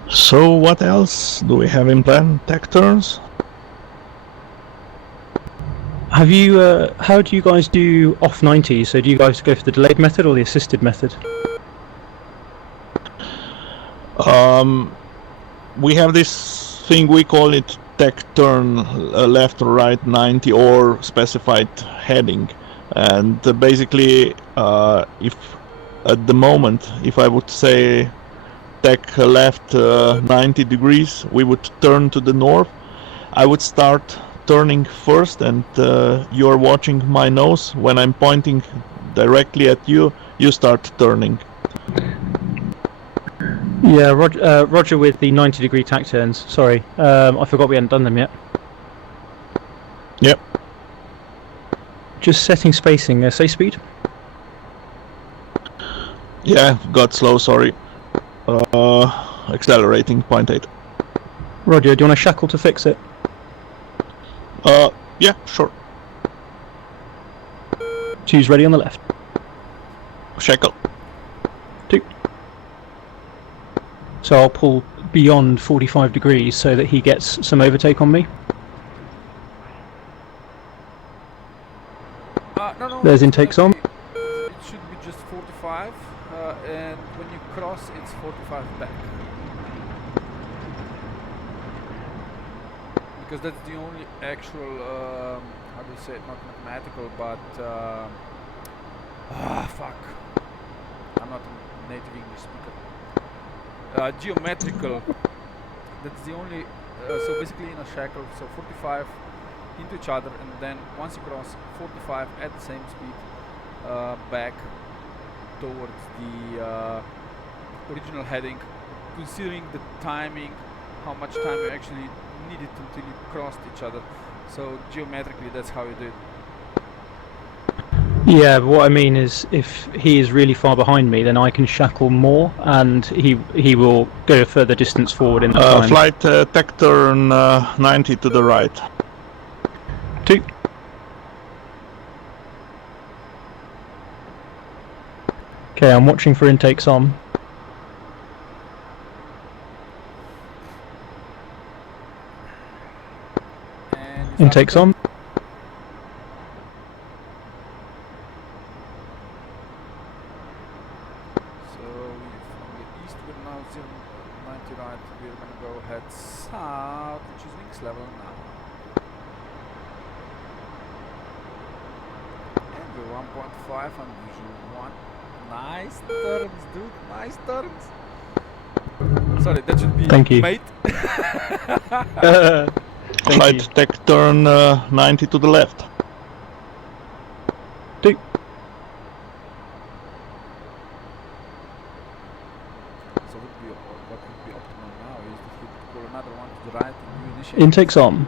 So what else do we have in plan? Tech turns? Have you? How do you guys do off 90? So do you guys go for the delayed method or the assisted method? We have this thing, we call it tech turn left or right 90 or specified heading, and basically if at the moment if I would say tech left 90 degrees, we would turn to the north. I would start turning first, and you're watching my nose. When I'm pointing directly at you, you start turning. Yeah, Roger with the 90-degree tack turns. Sorry, I forgot we hadn't done them yet. Yep. Just setting spacing. Say speed. Yeah, got slow, sorry. Accelerating 0.8. Roger, do you want a shackle to fix it? Yeah, sure. Choose ready on the left. Shackle. 2. So I'll pull beyond 45 degrees so that he gets some overtake on me. No, There's intakes on. It should be just 45, and when you cross, it's 45 back. Because that's the only actual, how do you say it, not mathematical, but, fuck. I'm not a native English speaker. Geometrical. That's the only, so basically in a shackle, so 45 into each other, and then once you cross 45 at the same speed, back towards the original heading, considering the timing, how much time you actually needed until you crossed each other. So geometrically, that's how you do it. Yeah, but what I mean is, if he is really far behind me, then I can shackle more, and he will go a further distance forward in the time. Flight tech turn 90 to the right. 2. Okay, I'm watching for intakes on. And Intakes on. So from the east, we're now 090 right. We're gonna go head south, which is wings level now. And we're 1.5 on visual 1. Nice turns, dude. Nice turns. Sorry, that should be Thank you. mate. Flight tech turn 90 to the left. Two. So what would be optimal now is that he could pull another one to the right and you initiate. Intakes on.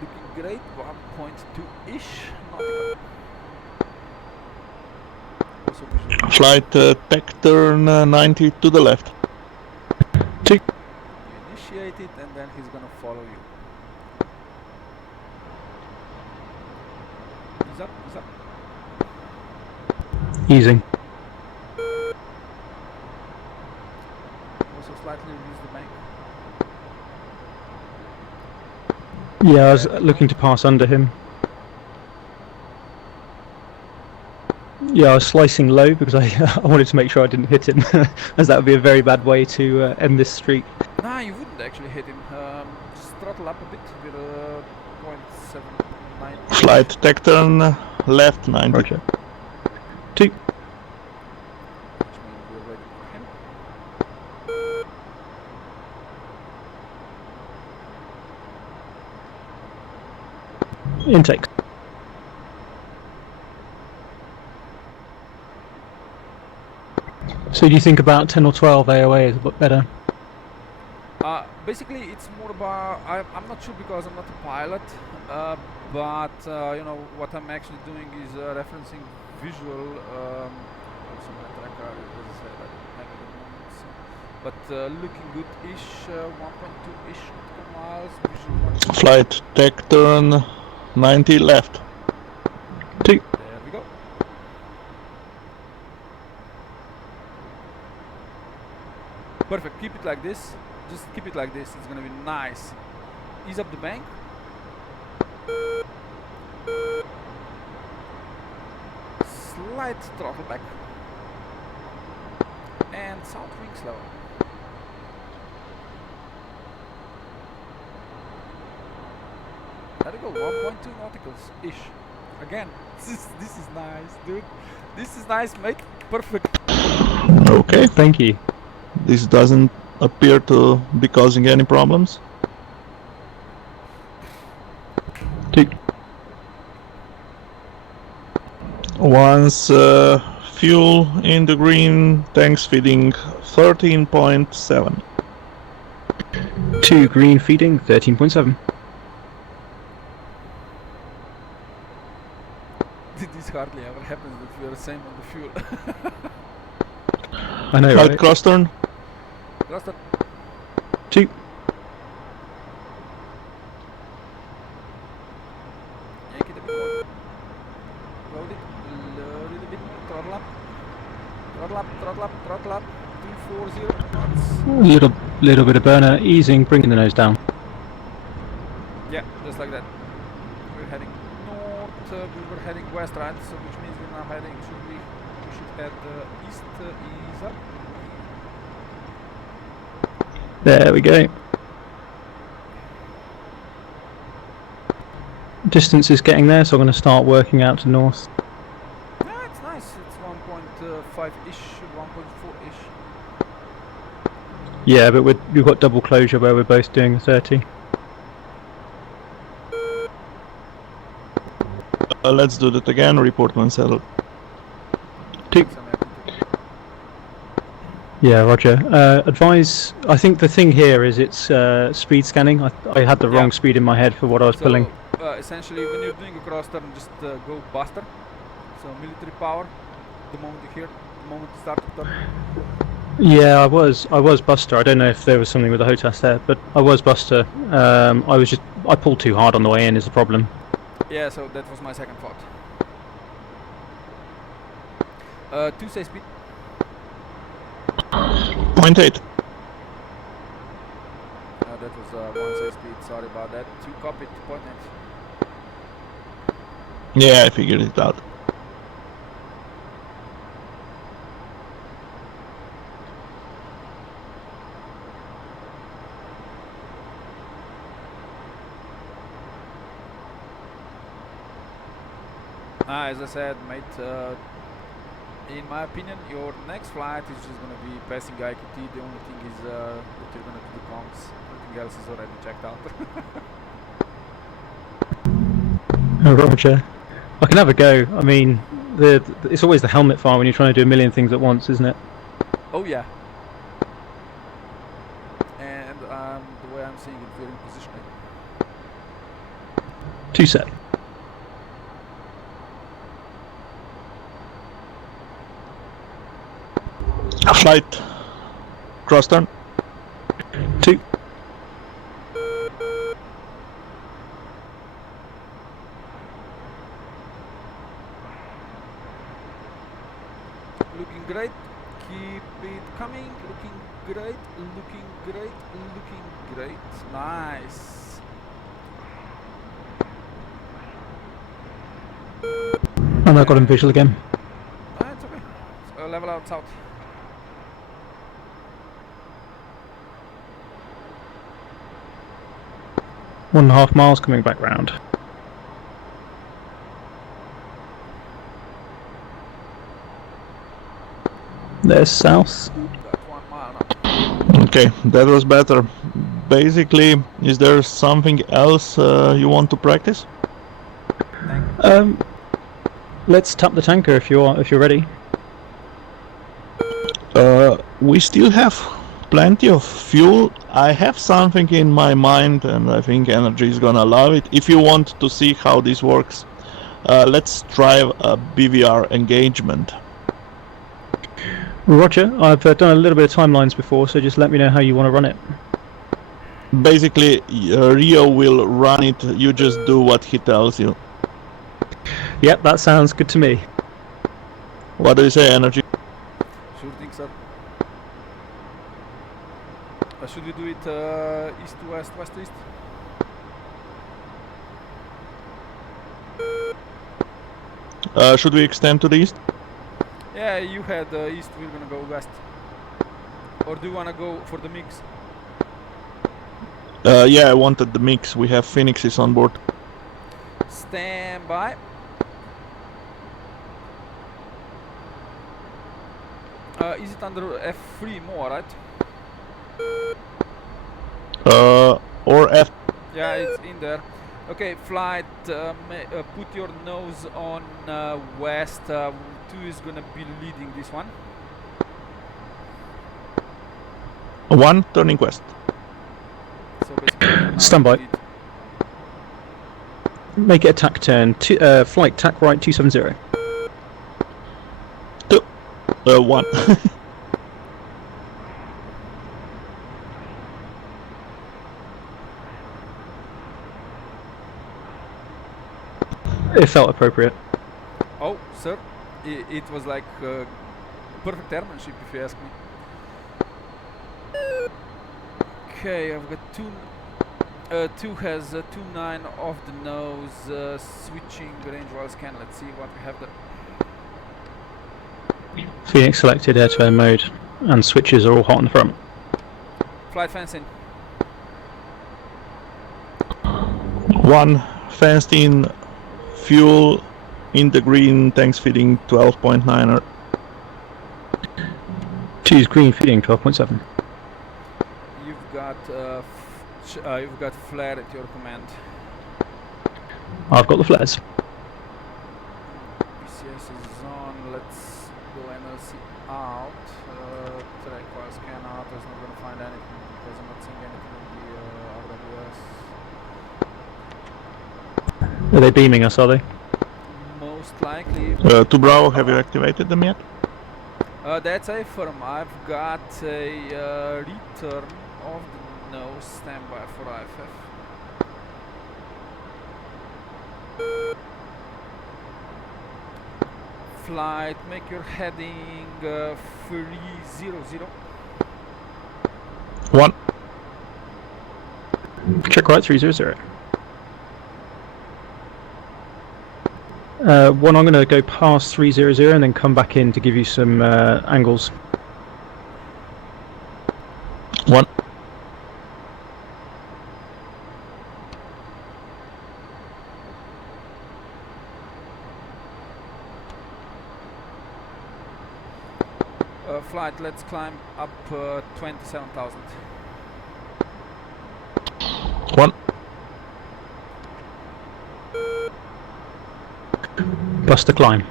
Looking great, 1.2-ish nautical. Also visual. Flight tech turn 90 to the left. Two. You initiate it and then he's gonna follow you. He's up, he's up. Easing. Also slightly release the bank. Yeah, I was looking to pass under him. Yeah, I was slicing low because I I wanted to make sure I didn't hit him, as that would be a very bad way to end this streak. Nah, you wouldn't actually hit him. Just throttle up a bit with a 0.79. Flight tech turn left 90. Roger. Two. Which means we're waiting for him. Intake. So do you think about 10 or 12 AOA is a bit better? Basically, it's more about I'm not sure because I'm not a pilot, but you know what I'm actually doing is referencing visual. Also my tracker, as I said, I don't have it at the moment. So, but looking good-ish, 1.2-ish nautical miles. Visual 1. Flight tech turn 90 left. Two. There we go. Perfect. Keep it like this. Just keep it like this. It's gonna be nice. Ease up the bank. Slight throttle back. And south wing slow. There we go. 1.2 nauticals ish. Again, this is nice, dude. This is nice, mate. Perfect. Okay, Thank you. this doesn't appear to be causing any problems. Two. Once fuel in the green, tanks feeding 13.7. Two green feeding, 13.7. This hardly ever happens that we are the same on the fuel. I know, Flight right? cross turn. Cluster. Two. Yank it a bit more. Load it a little bit more. Throttle up. Throttle up, throttle up, throttle up. 240 knots. Little bit of burner, easing, bringing the nose down. Yeah, just like that. We're heading north. We were heading west, right? So which means we're now heading. We should head east. Ease up. There we go. Distance is getting there, so I'm going to start working out to north. Yeah, it's nice. It's 1.5-ish, 1.4-ish. Yeah, but we've got double closure where we're both doing a 30. Let's do that again. Report when settled. Two. So I'm happy to- Yeah, roger. Advise, I think the thing here is it's speed scanning. I had the Yeah. wrong speed in my head for what I was pulling. So, essentially, when you're doing a cross turn, just go buster. So military power. The moment you hear, the moment you start to turn. Yeah, I was Buster. I don't know if there was something with the HOTAS there, but I was Buster. I pulled too hard on the way in is the problem. Yeah, so that was my second thought. 2 say speed. 0.8. That was 1 say speed. Sorry about that. 2 copy 2.8. Yeah, I figured it out. As I said, mate, in my opinion, your next flight is just going to be passing IQT. The only thing is that you're going to do the comms. Everything else is already checked out. Roger. I can have a go. I mean, it's always the helmet fire when you're trying to do a million things at once, isn't it? Oh yeah. And the way I'm seeing it, we're in positioning. 2 set. Flight. Cross turn. 2. Looking great. Keep it coming. Looking great. Looking great. Looking great. Nice. And I got him visual again. It's okay. So level out south. One and a half miles coming back round. There's south. Got 1 mile now. Okay, that was better. Basically, is there something else you want to practice? Let's tap the tanker if you're ready. We still have plenty of fuel. I have something in my mind, and I think Energy is gonna love it. If you want to see how this works, let's try a BVR engagement. Roger. I've done a little bit of timelines before, so just let me know how you want to run it. Basically, Rio will run it. You just do what he tells you. Yep, that sounds good to me. What do you say, Energy? Sure thing, sir. Should we do it east to west, west to east? Should we extend to the east? Yeah, you had east, we're gonna go west. Or do you wanna go for the mix? Yeah, I wanted the mix. We have Phoenixes on board. Stand by. Is it under F3 more, right? Or F. Yeah, it's in there. Okay, flight, put your nose on west. 2 is gonna be leading this one. 1 turning west. So basically, Stand by. Make it a tack turn. Flight tack right 270. 1. It felt appropriate. Oh, sir, it was like perfect airmanship, if you ask me. Okay, I've got 2 has 2-9 off the nose, switching range while scan. Let's see what we have there. Phoenix selected air-to-air mode, and switches are all hot on the front. Flight fence in. 1 fenced in, fuel in the green, tanks feeding 12.9. 2's green feeding 12.7. You've got flare at your command. I've got the flares. PCS is on. Let's go NLC out. Track while scan out. I was not going to find anything because I'm not seeing anything in the RWS. Are they beaming us, are they? Most likely. To Bravo, have you activated them yet? That's a firm. I've got a return of the nose. Standby for IFF. Flight, make your heading 300. 1. Check right 300. 1, I'm going to go past 300 and then come back in to give you some angles. 1. Flight, let's climb up 27,000. 1. Bust the climb.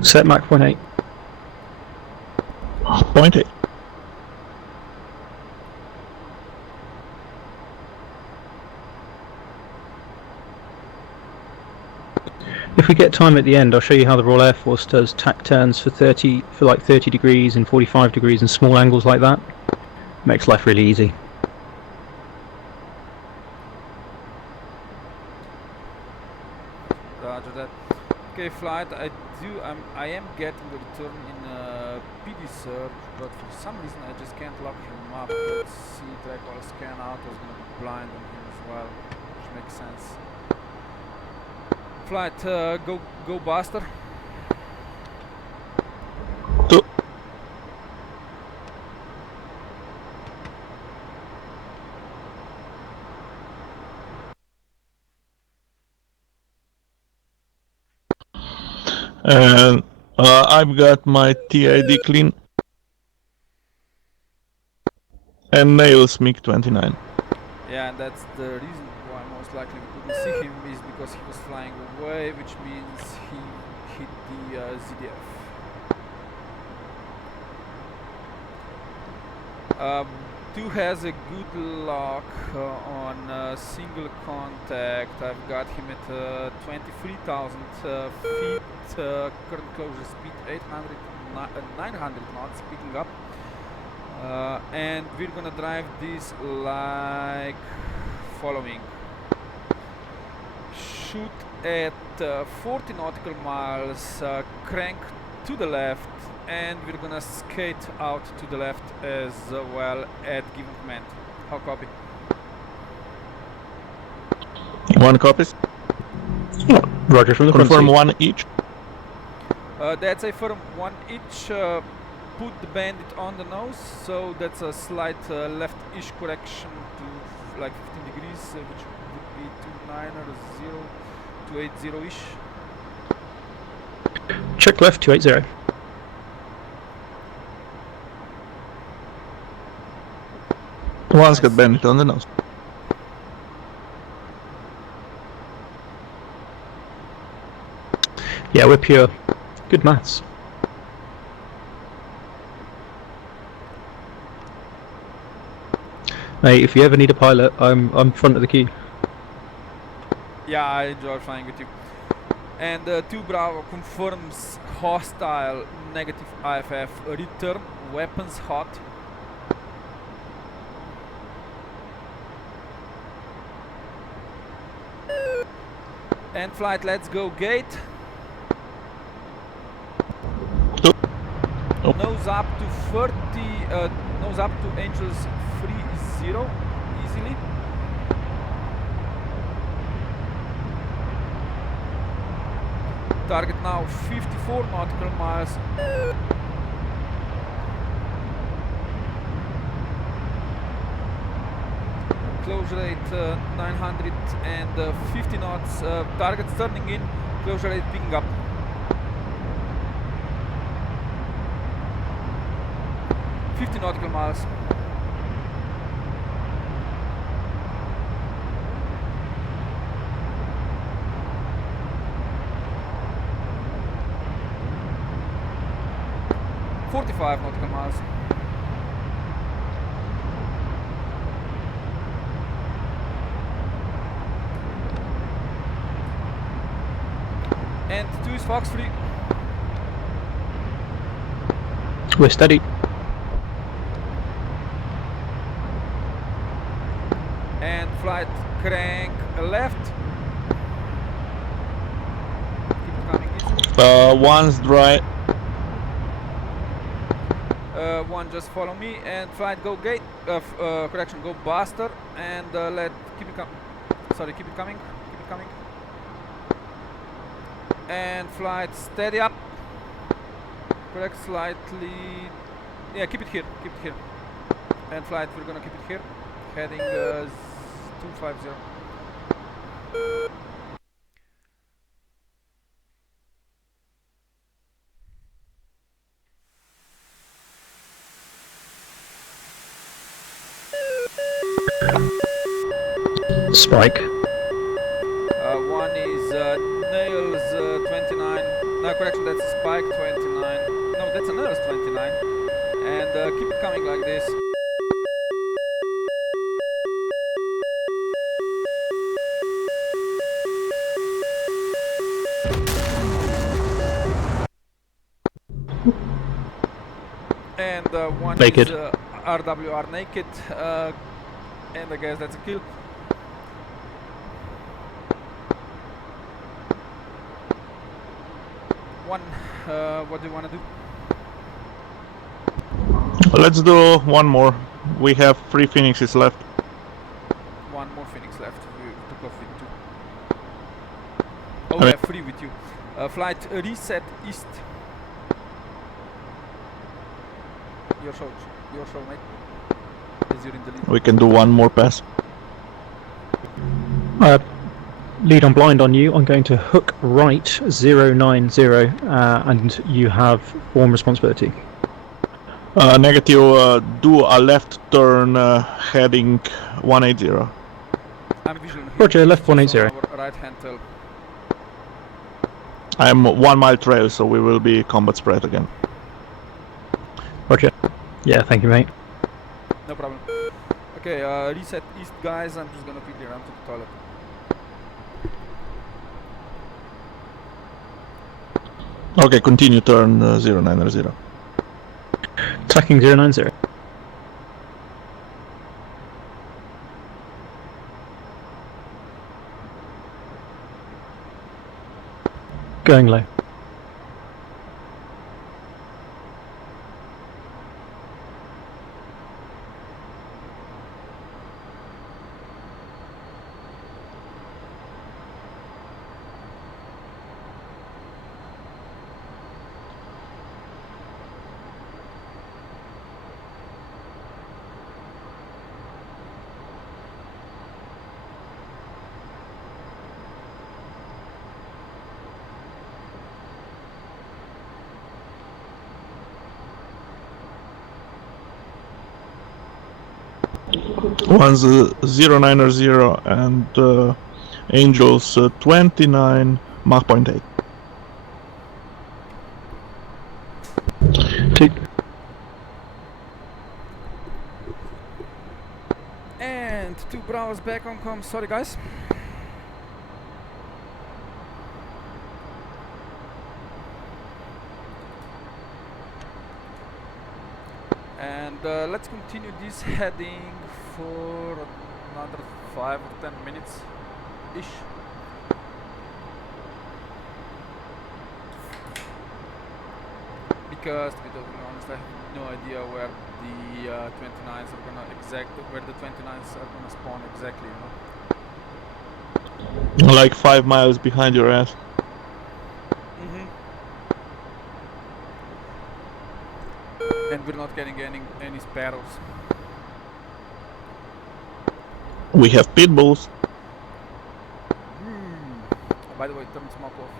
Set Mach 1.8. 0.8. If we get time at the end, I'll show you how the Royal Air Force does tack turns for like 30 degrees and 45 degrees and small angles like that. Makes life really easy. Roger that. Okay, flight. I am getting the return in PD search, but for some reason I just can't lock him up. Let's see. Track while scan out was gonna be blind on him as well, which makes sense. Flight, go Buster. 2. And I've got my TID clean. And nails MiG-29. Yeah, and that's the reason why most likely we couldn't see him is because he was flying away, which means he hit the ZDF. Two has a good lock on single contact. I've got him at 23,000 feet, current closure speed 900 knots, picking up. And we're gonna drive this like following. Shoot at 40 nautical miles, crank to the left, and we're gonna skate out to the left as well at given command. How copy? 1 copies. Roger from the front Confirm seat. 1 each. That's a firm 1 each. Put the bandit on the nose, so that's a slight left-ish correction to like 15 degrees, which would be 290, 280-ish. Check left 280. One's got bandit on the nose. Yeah, we're pure. Good maths. Mate, if you ever need a pilot, I'm front of the queue. Yeah, I enjoy flying with you. And 2 Bravo confirms hostile negative IFF return, weapons hot. And flight, let's go gate. Oh. Nose up to 30, nose up to Angels 30 easily. Target now 54 nautical miles. Closure rate 950 knots. Target's turning in. Closure rate picking up. $50 nautical miles. $45 nautical miles. And 2 is Fox 3. We're steady. And flight crank left. Keep it coming east. One's dry. One, just follow me, and flight go gate. Correction, go Buster, and keep it coming. And flight steady up. Correct, slightly. Yeah, keep it here. And flight, we're gonna keep it here. Heading 250. Spike. One is Nails 29. No, correction, that's Spike 29. No, that's a Nails 29. And keep it coming like this. And one Naked. is RWR naked. And I guess that's a kill. One, what do you want to do? Let's do one more. We have 3 Phoenixes left. One more Phoenix left. We took off with 2. Oh, I we mean- have 3 with you. Flight reset east. Your show, mate. As you're in the lead. We can do one more pass. Lead on blind on you. I'm going to hook right 090, and you have form responsibility. Negative, do a left turn heading 180. I'm visual here. Roger, left So 180. our right hand tail. I'm 1 mile trail, so we will be combat spread again. Roger. Yeah, thank you, mate. No problem. Okay, reset east, guys. I'm just gonna quickly run to the toilet. Okay, continue turn 090. Tracking 090. Going low. One's 090 and Angels 29, Mach point 8. Two. And 2 Bravos back on com. Sorry, guys. And let's continue this heading for another 5 or 10 minutes ish. Because to be totally honest, I have no idea where the 29s are gonna where the 29s are gonna spawn exactly, you know. Like 5 miles behind your ass. And we're not getting any sparrows. We have pit bulls. By the way, turn smoke off.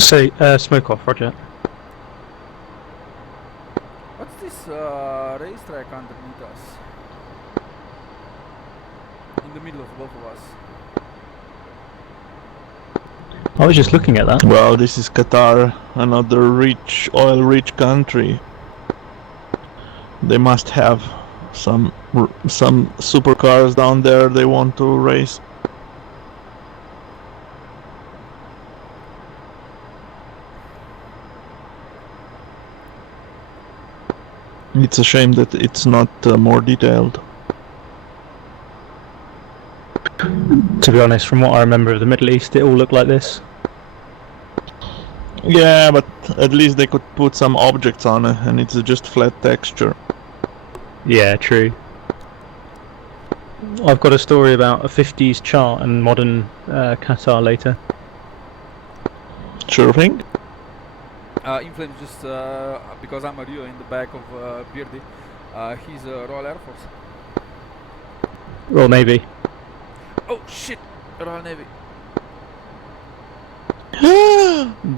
So, smoke off, roger. What's this racetrack underneath us? In the middle of both of us. I was just looking at that. Well, this is Qatar, another rich, oil-rich country. They must have some supercars down there they want to race. It's a shame that it's not more detailed. To be honest, from what I remember of the Middle East, it all looked like this. Yeah, but at least they could put some objects on it, and it's just flat texture. Yeah, true. I've got a story about a 50s chart and modern Qatar later. Sure thing. Inflames just because I'm a Rio in the back of Beardy. He's a Royal Air Force. Royal Navy. Oh shit! Royal Navy.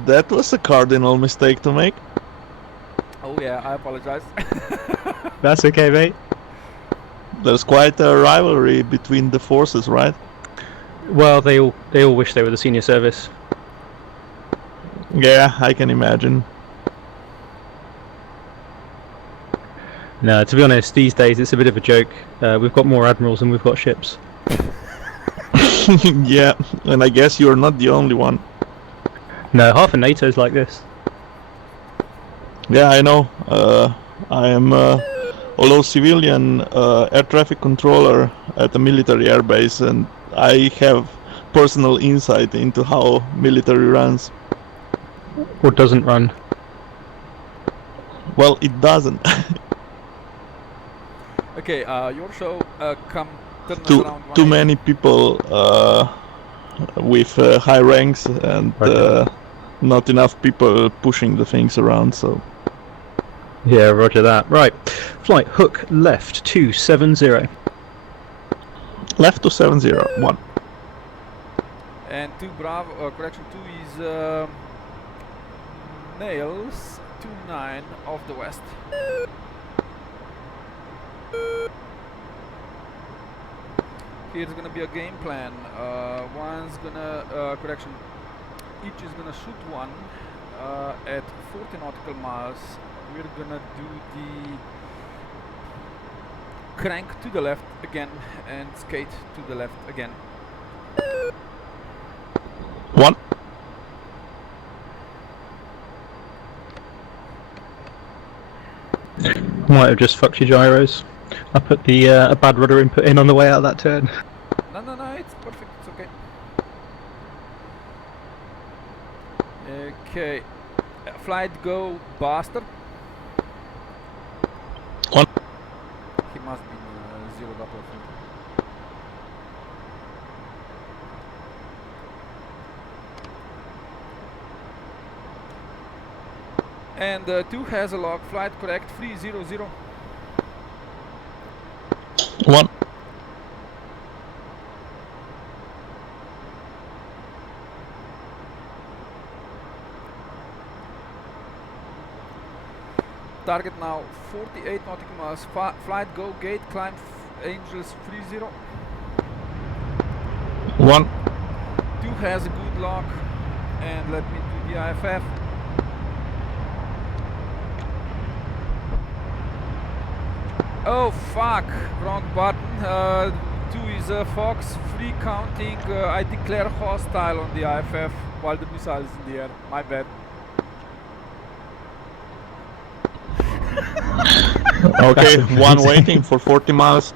That was a cardinal mistake to make. Oh yeah, I apologize. That's okay, mate. There's quite a rivalry between the forces, right? Well, they all wish they were the senior service. Yeah, I can imagine. No, to be honest, these days it's a bit of a joke. We've got more admirals than we've got ships. Yeah, and I guess you're not the only one. No, half of NATO's like this. Yeah, I know. I am, although civilian air traffic controller at a military airbase, and I have personal insight into how military runs. Or doesn't run. Well, it doesn't. Okay, your show. Come turn us too around. too 180. many people with high ranks and not enough people pushing the things around. So Yeah, roger that. Right, flight hook left 270. left to 701. And 2 Bravo. Correction 2 is nails 29 off the west. Here's gonna be a game plan. One's gonna correction. Each is gonna shoot one at 40 nautical miles. We're gonna do the crank to the left again and skate to the left again. 1. Might have just fucked your gyros. I put the a bad rudder input in on the way out of that turn. No, it's perfect. It's okay. Okay. Flight go Bastard. 1. He must be zeroed up, I think. And 2 has a log. Flight correct 300. 1. Target now 48 nautical miles. Flight go gate climb Angels 30. 1. 2 has a good lock. And let me do the IFF. Oh fuck, wrong button. 2 is a Fox, 3 counting. I declare hostile on the IFF while the missile is in the air. My bad. Okay, 1 waiting for 40 miles.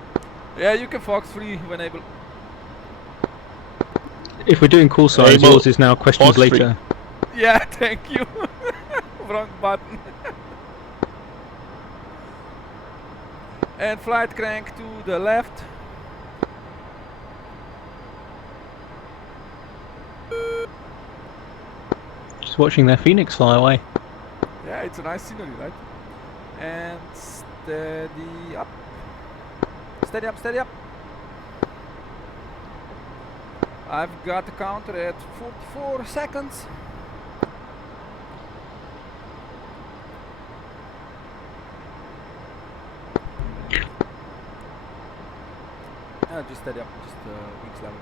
Yeah, you can Fox 3 when able. If we're doing call signs, Able. yours is now questions Fox later. Yeah, thank you. Wrong button. And flight crank to the left. Just watching their Phoenix fly away. Yeah, it's a nice scenery, right? And steady up. Steady up, steady up. I've got the counter at 44 seconds. Just steady up, just wings level.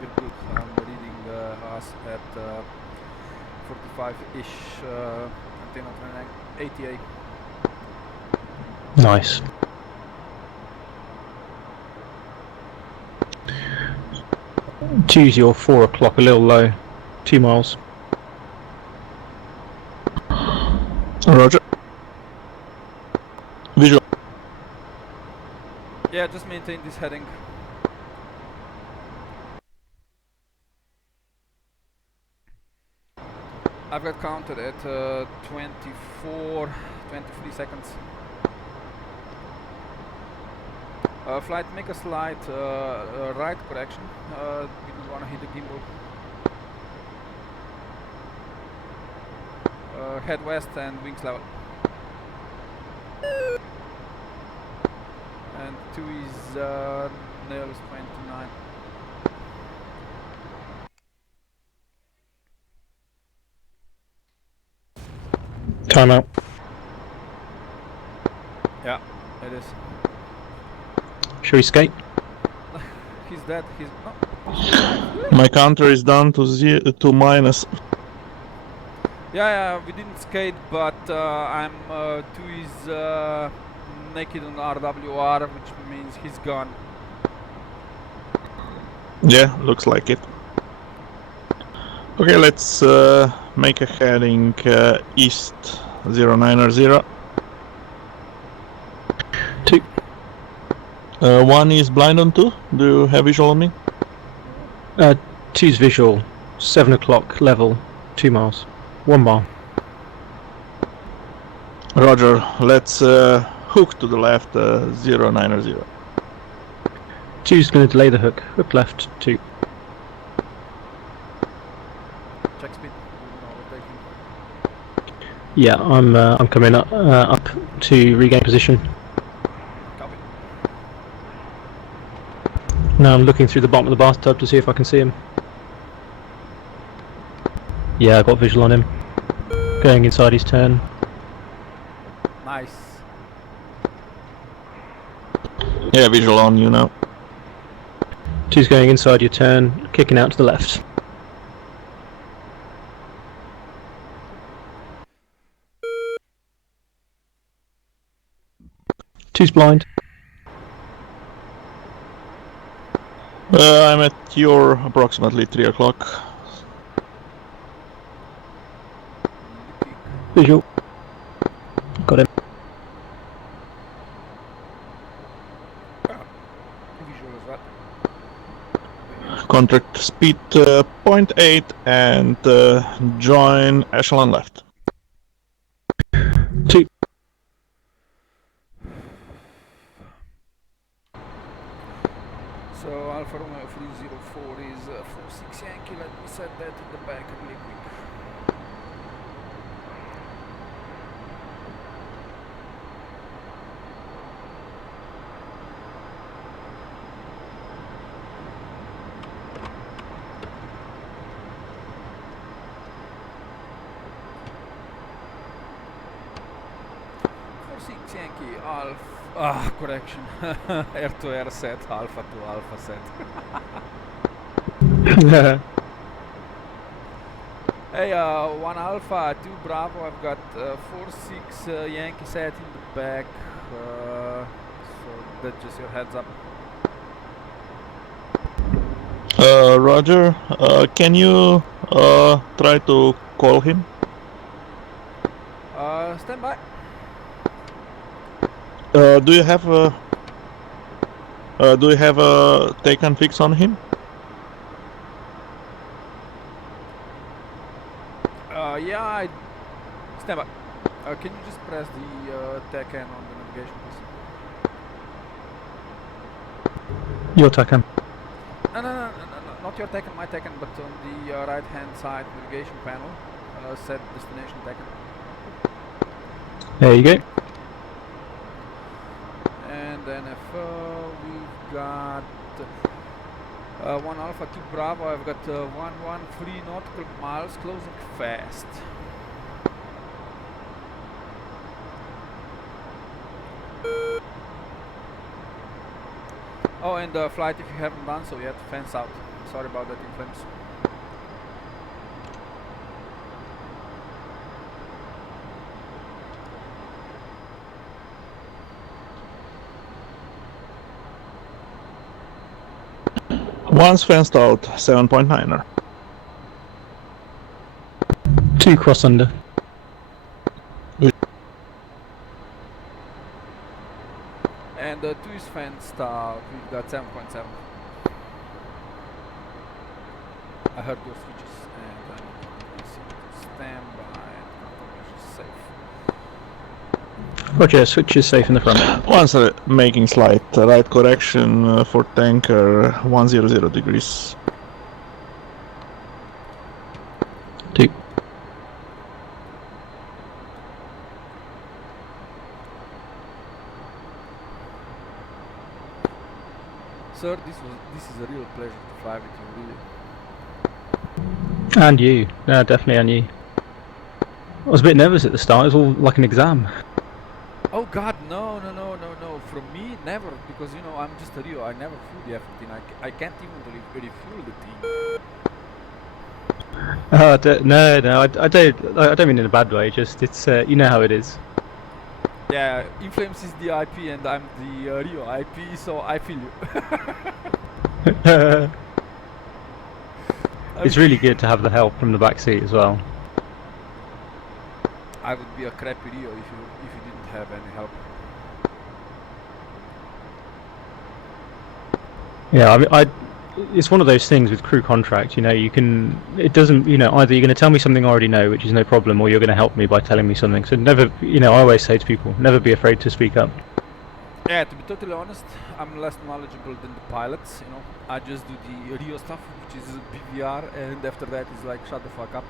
We're good. I'm reading us at 45-ish antenna 88. Nice. Choose your 4 o'clock a little low. 2 miles. Roger. Visual. Yeah, just maintain this heading. I've got counted at 23 seconds. Flight, make a slight right correction. You don't want to hit the gimbal. Head west and wings level. And 2 is nails 29. Timeout. Yeah, it is. Shall we skate? He's dead. He's no. My counter is down to minus. Yeah, we didn't skate, but I'm 2 is naked on RWR, which means he's gone. Yeah, looks like it. Okay, let's make a heading east 090. 2. 1 is blind on 2. Do you have visual on me? 2's visual. 7 o'clock level. 2 miles. 1 mile. Roger, let's hook to the left 090. 2's going to delay the hook. Hook left. 2. Check speed. Overtaking. Yeah, I'm coming up to regain position. Copy. Now I'm looking through the bottom of the bathtub to see if I can see him. Yeah, I got visual on him. Going inside his turn. Nice. Yeah, visual on you now. 2's going inside your turn, kicking out to the left. Two's blind. I'm at your approximately 3 o'clock. Visual. Got him. Visual as well. Contract speed 0.8 and join echelon left. 2. So Alfa Romeo 304 is 46 Yankee. Let me set that in the back really quick. Yankee Alpha. Correction. Air to air set, Alpha to Alpha set. Hey, 1 Alpha, 2 Bravo. I've got 4-6 Yankee set in the back. So that's just your heads up. Roger, can you try to call him? Stand by. Do you have a take and fix on him? Yeah, stand by. Can you just press the tech end on the navigation, please? Your Takan. No, not your Tekken, my Tekken, but on the right hand side navigation panel, set destination Tekken. There you go. And then if we've got 1 Alpha, 2 Bravo, I've got 113 nautical miles, closing fast. Oh, and flight, if you haven't done so yet, fence out. Sorry about that, in flames. Once fenced out, 7.9er. 2 cross under. And 2 is fenced out, we've got 7.7. I heard those switches and Standby. Confirmation safe. Roger, switch is safe in the front. Once making slight right correction for tanker 100 degrees. 2. Sir, this is a real pleasure to fly with you, really. And you. Yeah, definitely and you. I was a bit nervous at the start, it was all like an exam. Oh God, no. From me, never, because you know I'm just a Rio. I never flew the F-15. I can't even refuel the thing. No, I don't mean in a bad way, just it's, you know how it is. Yeah, Inflames is the IP and I'm the Rio IP, so I feel you. It's really good to have the help from the back seat as well. I would be a crappy Rio if you didn't have any help. Yeah, I mean, it's one of those things with crew contract, you know, it doesn't, you know, either you're going to tell me something I already know, which is no problem, or you're going to help me by telling me something. So never, you know, I always say to people, never be afraid to speak up. Yeah, to be totally honest, I'm less knowledgeable than the pilots, you know. I just do the Rio stuff, which is BVR, and after that is like, shut the fuck up.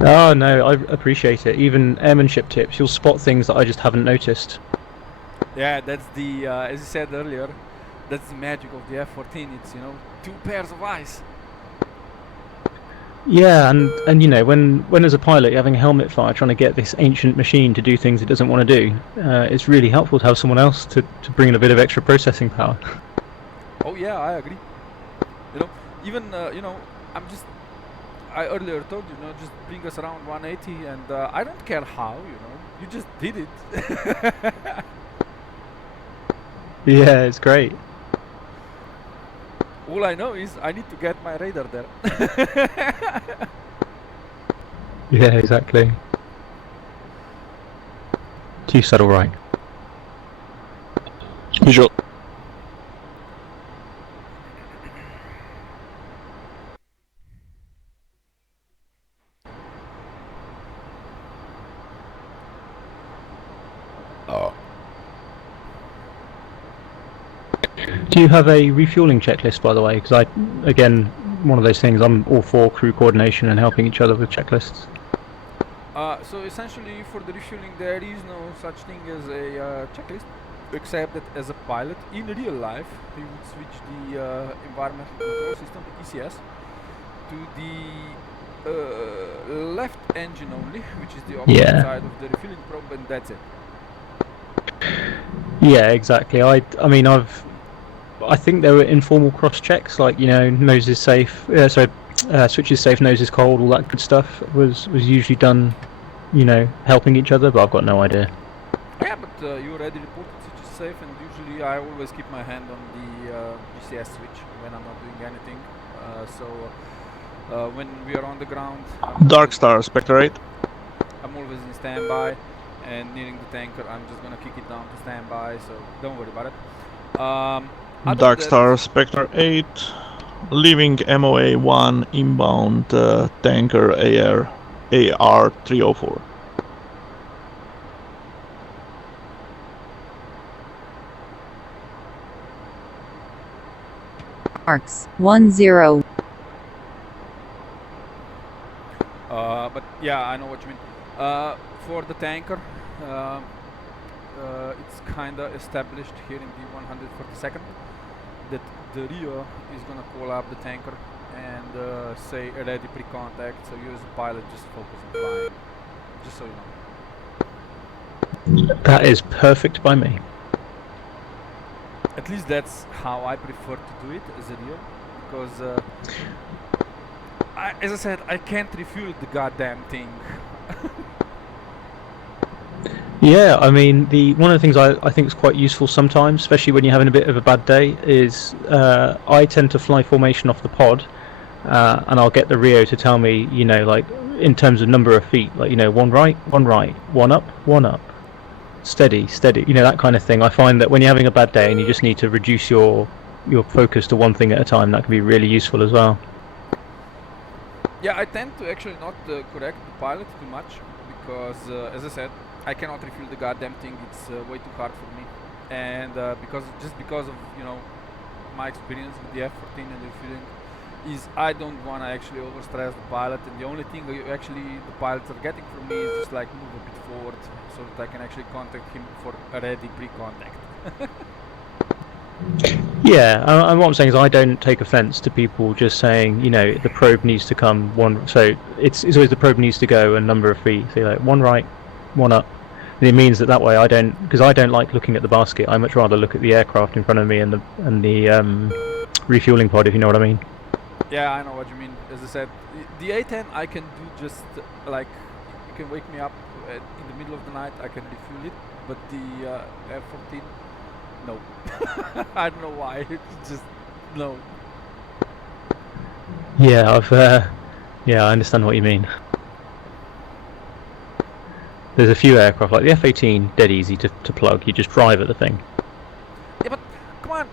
Oh no, I appreciate it. Even airmanship tips, you'll spot things that I just haven't noticed. Yeah, that's the, as you said earlier, that's the magic of the F-14. It's, you know, 2 pairs of eyes. Yeah, and you know, when as a pilot you're having a helmet fire trying to get this ancient machine to do things it doesn't want to do, it's really helpful to have someone else to bring in a bit of extra processing power. Oh yeah, I agree. You know, even, you know, I earlier told you, know, just bring us around 180 and I don't care how, you know, you just did it. Yeah, it's great. All I know is I need to get my radar there. Yeah, exactly. Too subtle, right? Visual. Do you have a refueling checklist, by the way? Because again, one of those things, I'm all for crew coordination and helping each other with checklists. So essentially for the refueling there is no such thing as a checklist, except that as a pilot in real life you would switch the environmental control system, ECS, to the left engine only, which is the opposite side of the refueling probe, and that's it. Yeah, exactly. I mean, I think there were informal cross checks, like, you know, nose is safe, switch is safe, nose is cold, all that good stuff was usually done, you know, helping each other, but I've got no idea. Yeah, but you already reported switch is safe, and usually I always keep my hand on the GCS switch when I'm not doing anything. When we are on the ground, Dark Star, Spectre 8. I'm always in standby, and nearing the tanker, I'm just gonna kick it down to standby, so don't worry about it. Dark Star, Spectre 8, leaving MOA 1 inbound tanker AR 304. Marks 10. But yeah, I know what you mean. For the tanker, it's kinda established here in the 142nd that the Rio is gonna call up the tanker and say ready pre-contact, so you as a pilot just focus on flying, just so you know. That is perfect by me. At least that's how I prefer to do it as a Rio, because as I said, I can't refuel the goddamn thing. Yeah, I mean, one of the things I think is quite useful sometimes, especially when you're having a bit of a bad day, is I tend to fly formation off the pod, and I'll get the Rio to tell me, you know, like in terms of number of feet, like, you know, one right, one up, steady, you know, that kind of thing. I find that when you're having a bad day and you just need to reduce your you're focused to one thing at a time, that can be really useful as well. Yeah, I tend to actually not correct the pilot too much because, as I said, I cannot refuel the goddamn thing. It's way too hard for me, and because of my experience with the F-14 and the refueling, is I don't want to actually overstress the pilot, and the only thing the pilots are getting from me is just like move a bit forward so that I can actually contact him for a ready pre-contact. Yeah, and what I'm saying is I don't take offence to people just saying, the probe needs to come one. So it's always the probe needs to go a number of feet. So like one right, one up. And it means that way because I don't like looking at the basket. I much rather look at the aircraft in front of me and the refueling pod, if you know what I mean. Yeah, I know what you mean. As I said, the A10 I can do just like you can wake me up in the middle of the night. I can refuel it, but the F-14. No. I don't know why. It's just no. Yeah, I understand what you mean. There's a few aircraft like the F-18, dead easy to plug. You just drive at the thing. Yeah, but come on.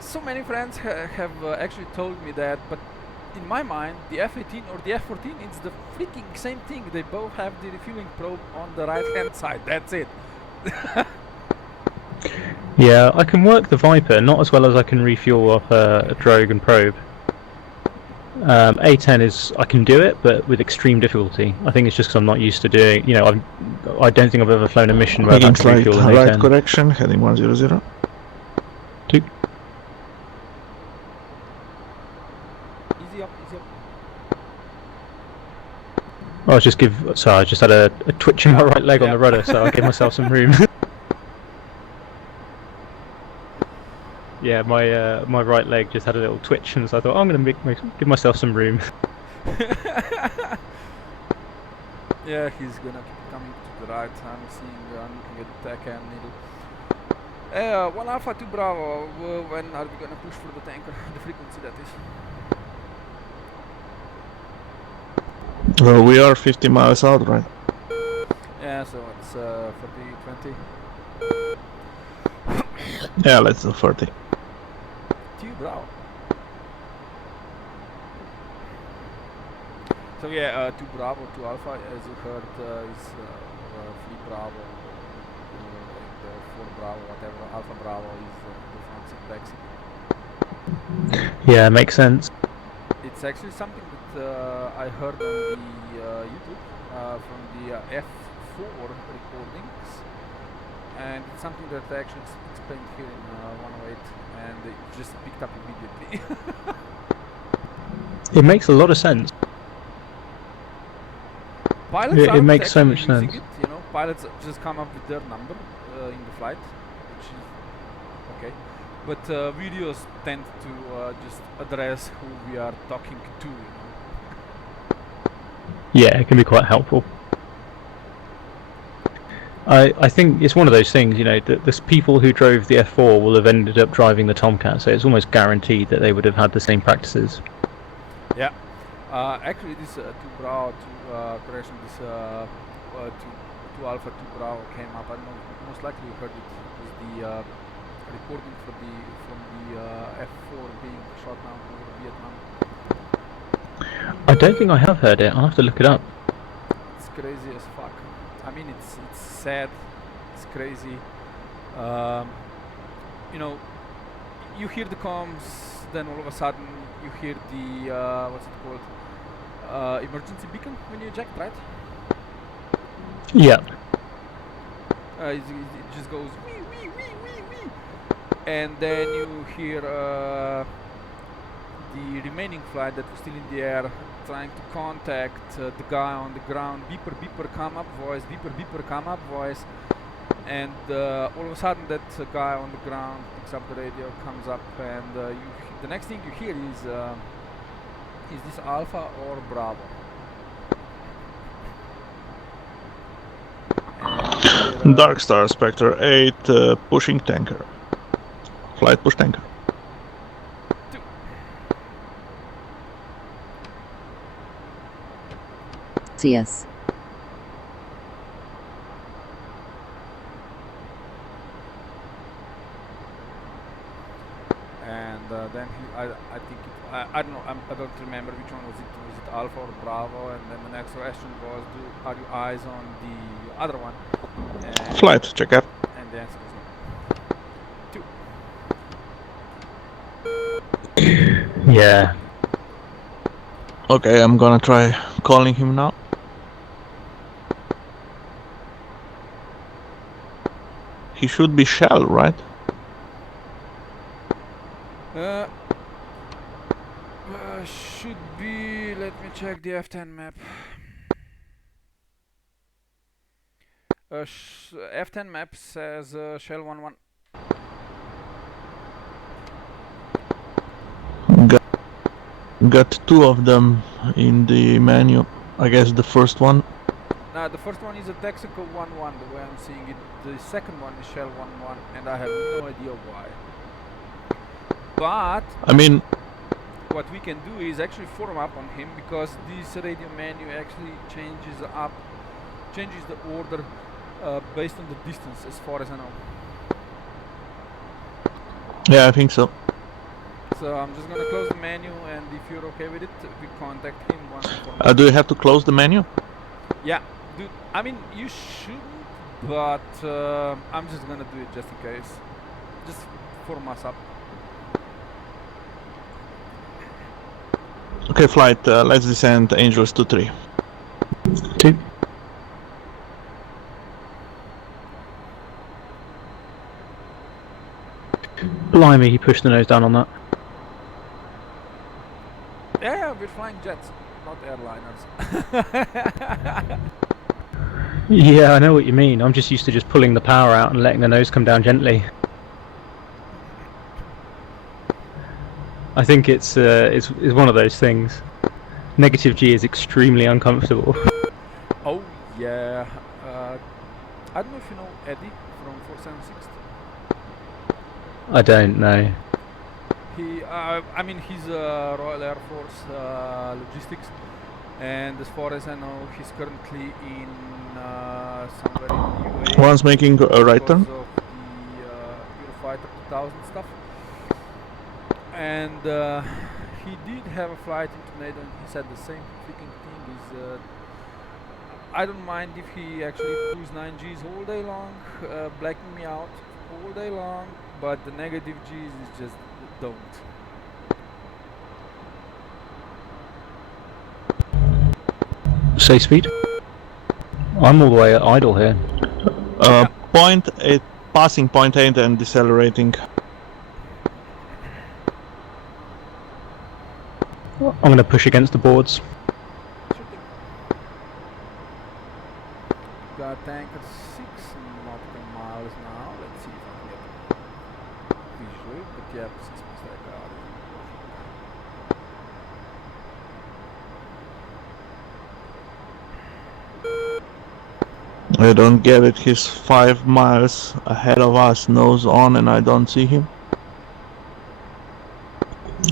So many friends have actually told me that, but in my mind, the F-18 or the F-14, it's the freaking same thing. They both have the refueling probe on the right-hand side. That's it. Yeah, I can work the Viper, not as well as I can refuel off a drogue and probe. A10 is, I can do it, but with extreme difficulty. I think it's just because I'm not used to doing, I don't think I've ever flown a mission where I've had to refuel an right A10. correction, heading 100. 2. Easy up, easy up. I just had a twitch in my right leg on the rudder, so I gave myself some room. Yeah, my right leg just had a little twitch, and so I thought, I'm going to give myself some room. Yeah, he's gonna keep coming to the right. I'm looking at the TACAN needle. 1 Alpha 2 Bravo, when are we gonna push for the tanker? The frequency, that is. Well, we are 50 miles out, right? Yeah, so it's 40, 20. Yeah, let's do 40. 2 Bravo. So yeah, 2 Bravo, 2 Alpha, as you heard, is 3 Bravo, and 4 Bravo, whatever, Alpha Bravo is the front seat, back seat. Yeah, makes sense. It's actually something that I heard on the YouTube from the F4 recordings, and it's something that I actually explained here in 108, and it just picked up immediately. It makes a lot of sense. Pilots It aren't makes so actually much using sense. It, pilots just come up with their number in the flight, which is okay. But videos tend to just address who we are talking to. Yeah, it can be quite helpful. I think it's one of those things, that the people who drove the F4 will have ended up driving the Tomcat, so it's almost guaranteed that they would have had the same practices. Yeah. Actually, this 2 Bravo, correction, this 2 Alpha 2 Bravo came up. I don't know, most likely you heard it. It was the recording from the F4 being shot down over Vietnam. I don't think I have heard it. I'll have to look it up. It's crazy as fuck. I mean, it's sad. It's crazy. You hear the comms, then all of a sudden you hear the what's it called? Emergency beacon when you eject, right? Yeah. It just goes wee wee wee wee wee, and then you hear the remaining flight that was still in the air trying to contact the guy on the ground. Beeper beeper come up voice. Beeper beeper come up voice. And all of a sudden that guy on the ground picks up the radio, comes up, and the next thing you hear is this Alpha or Bravo? And, Dark Star Spectre 8 pushing tanker. Flight push tanker. Yes. and then I think I don't know, I don't remember which one was it. Was it Alpha or Bravo? And then the next question was, are you eyes on the other one? And, Flight, check out. and the answer is no. 2. Yeah. Okay, I'm gonna try calling him now. He should be Shell, right? Should be. Let me check the F10 map. F10 map says Shell 11. Got 2 of them in the menu. I guess the first one. Now the first one is a Texaco 11, the way I'm seeing it. The second one is Shell 11, and I have no idea why. But I mean, what we can do is actually form up on him, because this radio menu actually changes the order based on the distance, as far as I know. yeah, I think so. So I'm just gonna close the menu, and if you're okay with it, we contact him once. Do you have to close the menu? Yeah, dude. I mean, you shouldn't, but I'm just gonna do it just in case. Just form us up. Okay, flight, let's descend Angels 2-3. 2. Blimey, he pushed the nose down on that. Yeah, we're flying jets, not airliners. Yeah, I know what you mean. I'm just used to just pulling the power out and letting the nose come down gently. I think it's one of those things. Negative G is extremely uncomfortable. Oh yeah. I don't know if you know Eddie from 476. I don't know. I mean, he's Royal Air Force logistics, and as far as I know, he's currently in somewhere in UAE. One's making a right turn. Because of the Eurofighter 2000 stuff. And he did have a flight into NATO, and he said the same freaking thing. Is I don't mind if he actually cruise 9Gs all day long, blacking me out all day long, but the negative Gs is just don't. Say speed. I'm all the way at idle here. Point 8, passing point 8 and decelerating. I'm going to push against the boards. Got tanker 6 nautical miles now. Let's see if I can get visual, but yeah, 6 miles like I don't get it. He's 5 miles ahead of us, nose on, and I don't see him.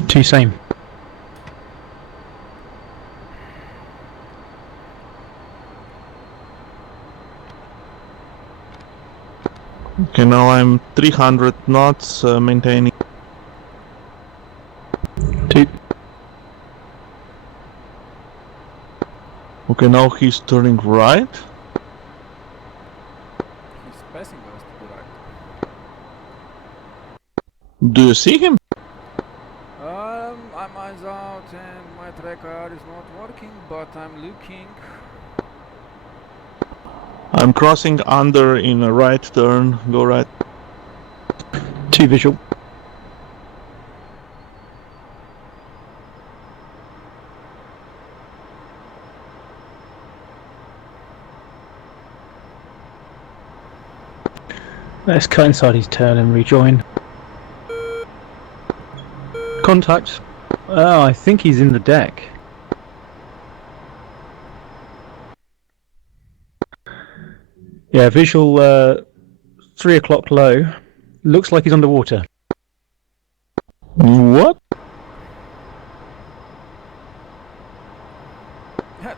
2 same. Okay, now I'm 300 knots, maintaining. 2. Okay, now he's turning right. He's passing us to the right. Do you see him? I'm eyes out and my tracker is not working, but I'm looking. I'm crossing under in a right turn. Go right. 2 visual. Let's cut inside his turn and rejoin. Contact. Oh, I think he's in the deck. Yeah, visual 3 o'clock low. Looks like he's underwater. What?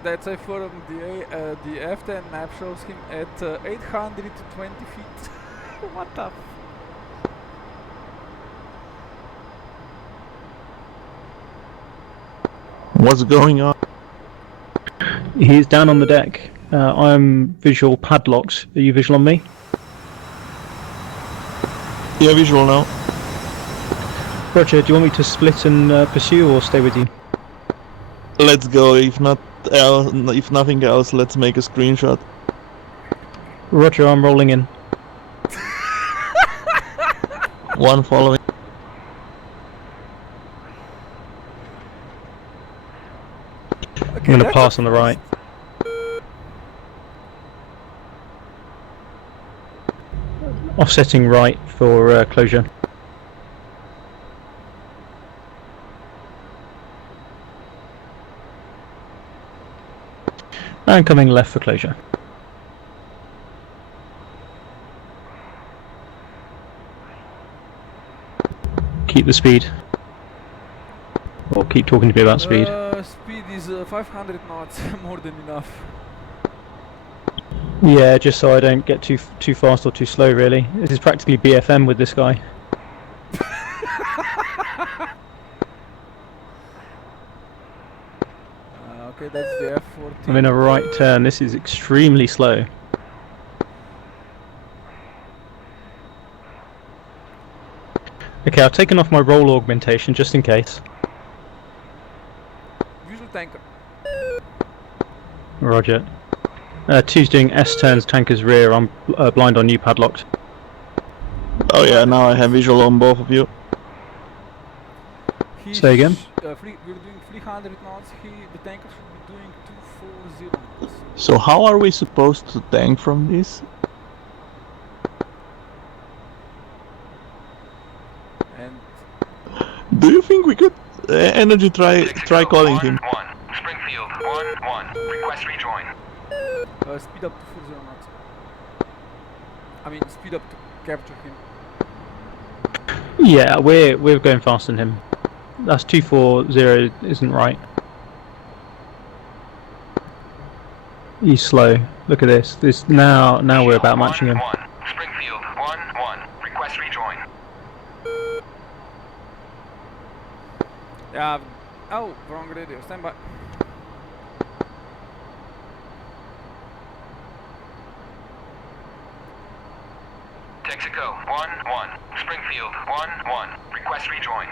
That's a forum. The F10 map shows him at 820 feet. What the? What's going on? He's down on the deck. I'm visual padlocked. Are you visual on me? Yeah, visual now. Roger, do you want me to split and pursue or stay with you? Let's go. If nothing else, let's make a screenshot. Roger, I'm rolling in. One following. I'm going to pass on the right. Offsetting right for closure. And coming left for closure. Keep the speed. Or keep talking to me about speed. Speed is 500 knots, more than enough. Yeah, just so I don't get too fast or too slow, really. This is practically BFM with this guy. Okay, that's the F-14. I'm in a right turn. This is extremely slow. Okay, I've taken off my roll augmentation just in case. Visual tanker. Roger. Two's doing S turns, tanker's rear. I'm blind on you, padlocked. Oh yeah, now I have visual on both of you. Say again? We're doing 300 knots. The tanker should be doing 240 knots. So how are we supposed to tank from this? And Do you think we could energy try calling him? 1, Springfield 1-1. Request rejoin. speed up to 40 knots. I mean, speed up to capture him. Yeah, we're going faster than him. That's 240 isn't right. He's slow. Look at this. Now we're about matching him. 1, Springfield 1-1. Request rejoin. Yeah. Oh, wrong radio. Stand by. Texaco 1-1. Springfield 1-1. Request rejoin.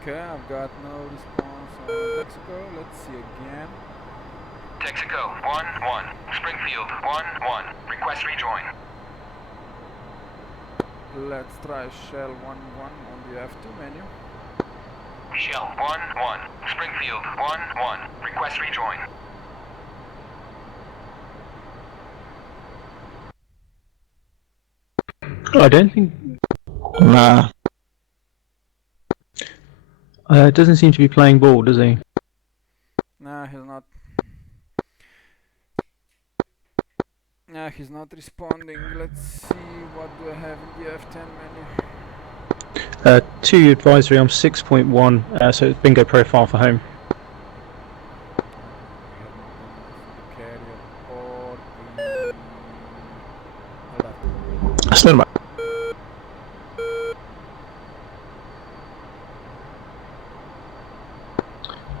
Okay, I've got no response on Texaco. Let's see again. Texaco 1-1. Springfield 1-1. Request rejoin. Let's try Shell 1-1 on the F2 menu. Shell 1-1. Springfield 1-1. Request rejoin. I don't think. Nah. Doesn't seem to be playing ball, does he? Nah, he's not. Nah, he's not responding. Let's see what do I have in the F10 menu. 2 advisory on 6.1, so it's bingo profile for home. The carrier or the... Stand by.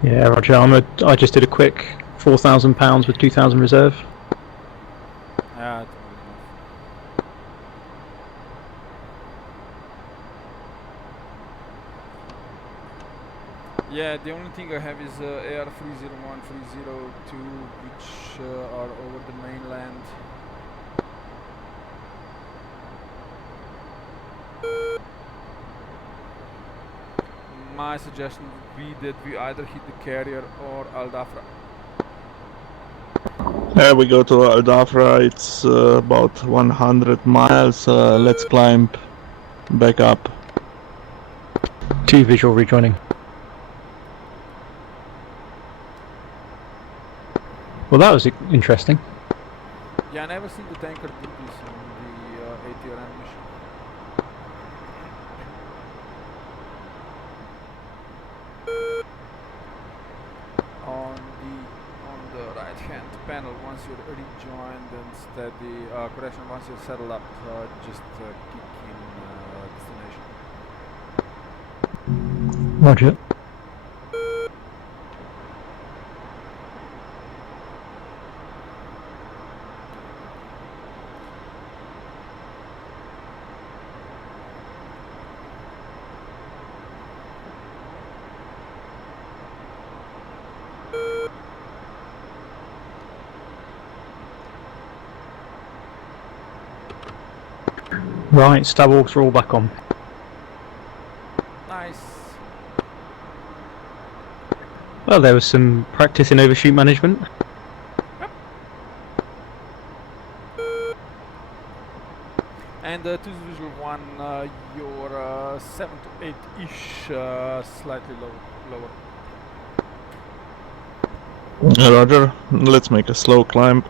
Yeah, Roger. I just did a quick £4,000 with 2,000 reserve. Yeah, it's not enough. Yeah, the only thing I have is AR 301, 302, which are over the mainland. My suggestion would be that we either hit the carrier or Al Dhafra. There we go to Al Dhafra. It's about 100 miles. Let's climb back up. 2 visual rejoining. Well, that was interesting. Yeah, I never seen the tanker do this on the ATRM mission. On the right right-hand panel once you're rejoined and steady. Correction, once you're settled up, just kick in destination. Roger. Right, Starwalks are all back on. Nice. Well, there was some practice in overshoot management. And to the visual one, you're 7 to 8-ish, slightly lower. Roger. Let's make a slow climb.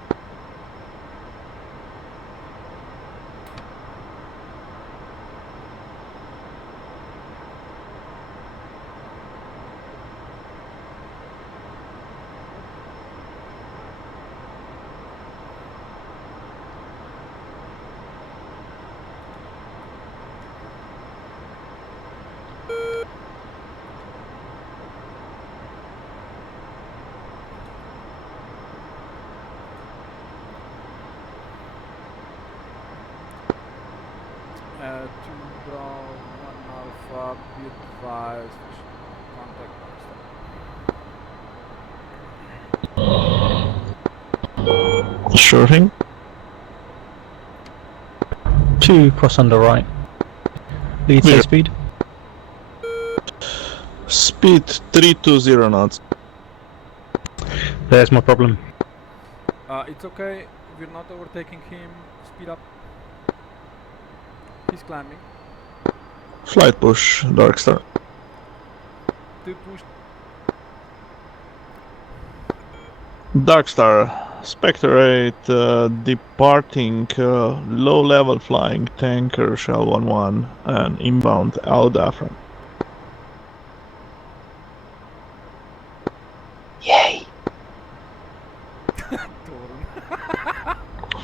To draw 1 alpha, be advised, contact. Sure thing. 2 cross under right. Lead Yeah. speed. Speed 320 knots. There's my problem. It's okay, we're not overtaking him, speed up. He's climbing. Flight push, Darkstar. 2 push. Darkstar, Spectre 8, departing low-level flying tanker Shell 11 and inbound Al Dafra. Yay!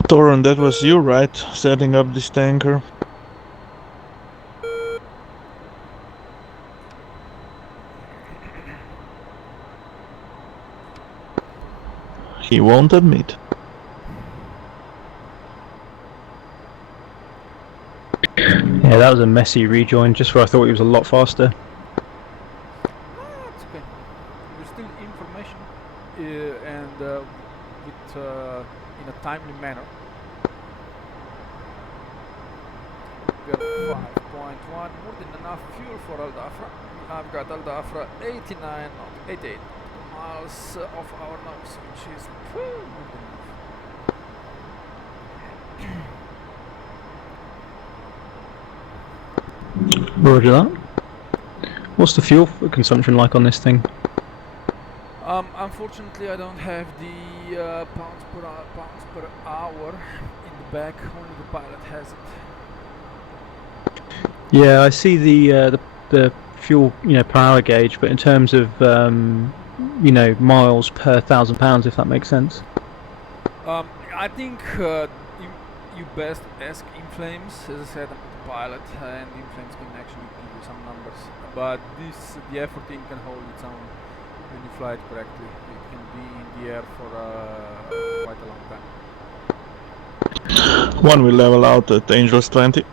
Torin, that was you, right? Setting up this tanker. He won't admit. Yeah, that was a messy rejoin, just where I thought he was a lot faster. It's okay. There's still information and with in a timely manner. We are 5.1, more than enough fuel for Al Dafra. I've got Al Dafra 89, not 88 miles off our nose, which is more than Roger that. What's the fuel consumption like on this thing? Unfortunately, I don't have the pounds per hour in the back. Only the pilot has it. Yeah, I see the fuel, per hour gauge, but in terms of miles per £1,000, if that makes sense. I think you best ask Inflames. As I said, I'm the pilot, and Inflames can actually give you some numbers. But the F-14 can hold its own when you fly it correctly. It can be in the air for quite a long time. One will level out at Angels 20.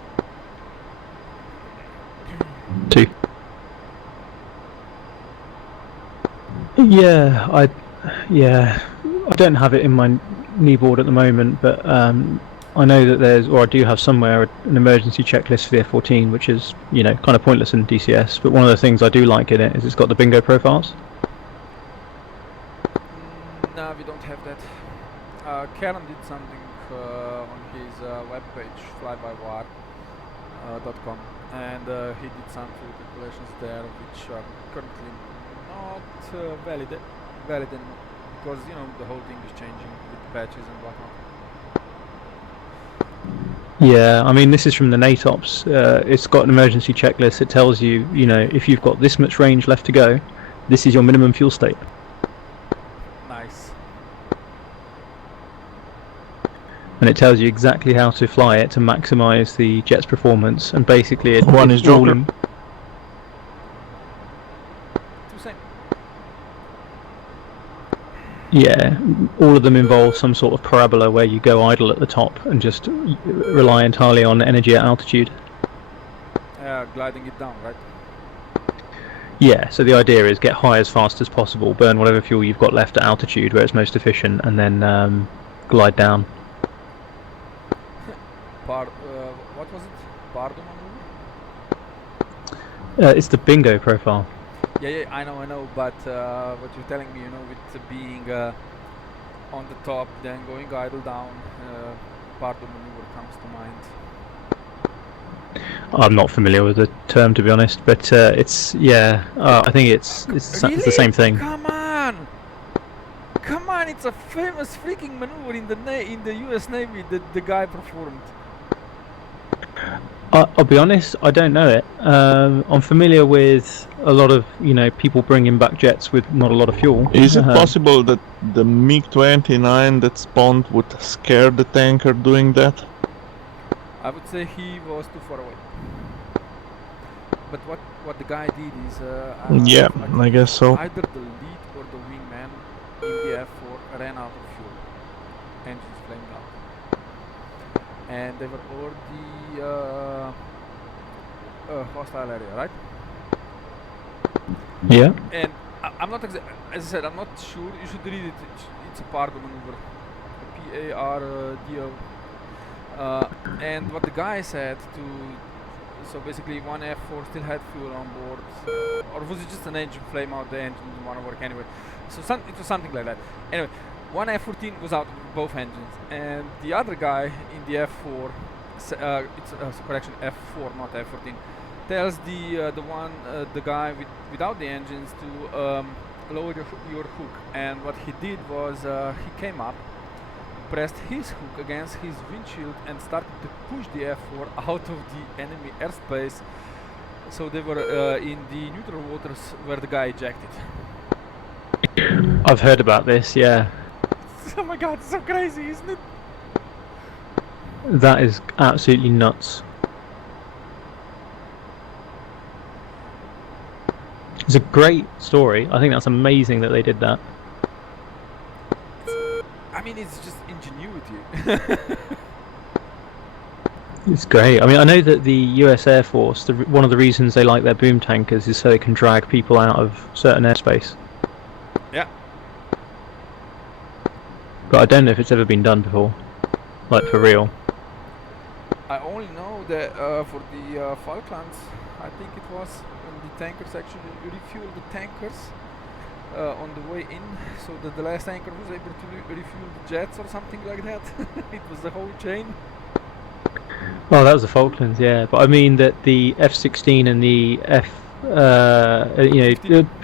2. Yeah, I don't have it in my kneeboard at the moment, but I know that I do have somewhere an emergency checklist for the F-14, which is, kind of pointless in DCS, but one of the things I do like in it is it's got the bingo profiles. No, we don't have that. Karen did something on his webpage, flybywire.com, and he did some fuel calculations there, which are currently not valid anymore, because the whole thing is changing with patches and whatnot. Yeah, I mean, this is from the NATOPS. It's got an emergency checklist. It tells you, if you've got this much range left to go, this is your minimum fuel state. Nice. and it tells you exactly how to fly it to maximize the jet's performance. And basically, One is Joker. Two same. Yeah, all of them involve some sort of parabola where you go idle at the top and just rely entirely on energy at altitude. Gliding it down, right? Yeah, so the idea is get high as fast as possible, burn whatever fuel you've got left at altitude where it's most efficient, and then glide down. What was it? Pardo maneuver? It's the bingo profile. Yeah, I know, but what you're telling me, with being on the top, then going idle down, Pardo maneuver comes to mind. I'm not familiar with the term, to be honest, but it's I think it's the same thing. Come on, it's a famous freaking maneuver in the U.S. Navy that the guy performed. I'll be honest, I don't know it. I'm familiar with a lot of people bringing back jets with not a lot of fuel. Is it possible that the MiG-29 that spawned would scare the tanker doing that? I would say he was too far away. But what the guy did is Yeah, I guess so. either the lead or the wingman in the F4 ran out of fuel. Engines flamed out. And they were over the hostile area, right? Yeah. And I'm not as I said, I'm not sure. You should read it. It's a Pardo maneuver. P-A-R-D-O. And what the guy said so basically one F4 still had fuel on board, or was it just an engine flame out, the engine didn't want to work anyway, so it was something like that. Anyway, one F-14 was out of both engines, and the other guy in the F4, correction, F4 not F-14, tells the guy without the engines to lower your hook, and what he did was he came up, pressed his hook against his windshield and started to push the F4 out of the enemy airspace, so they were in the neutral waters where the guy ejected. I've heard about this, yeah. Oh my god, it's so crazy, isn't it? That is absolutely nuts. It's a great story. I think that's amazing that they did that. I mean, it's just ingenuity. It's great. I mean, I know that the US Air Force, one of the reasons they like their boom tankers is so they can drag people out of certain airspace. Yeah. But I don't know if it's ever been done before. Like, for real. I only know that for the Falklands, I think it was, when the tankers actually refueled the tankers on the way in, so that the last tanker was able to refuel the jets or something like that. It was the whole chain. Oh, that was the Falklands, yeah. But I mean that the F-16 and the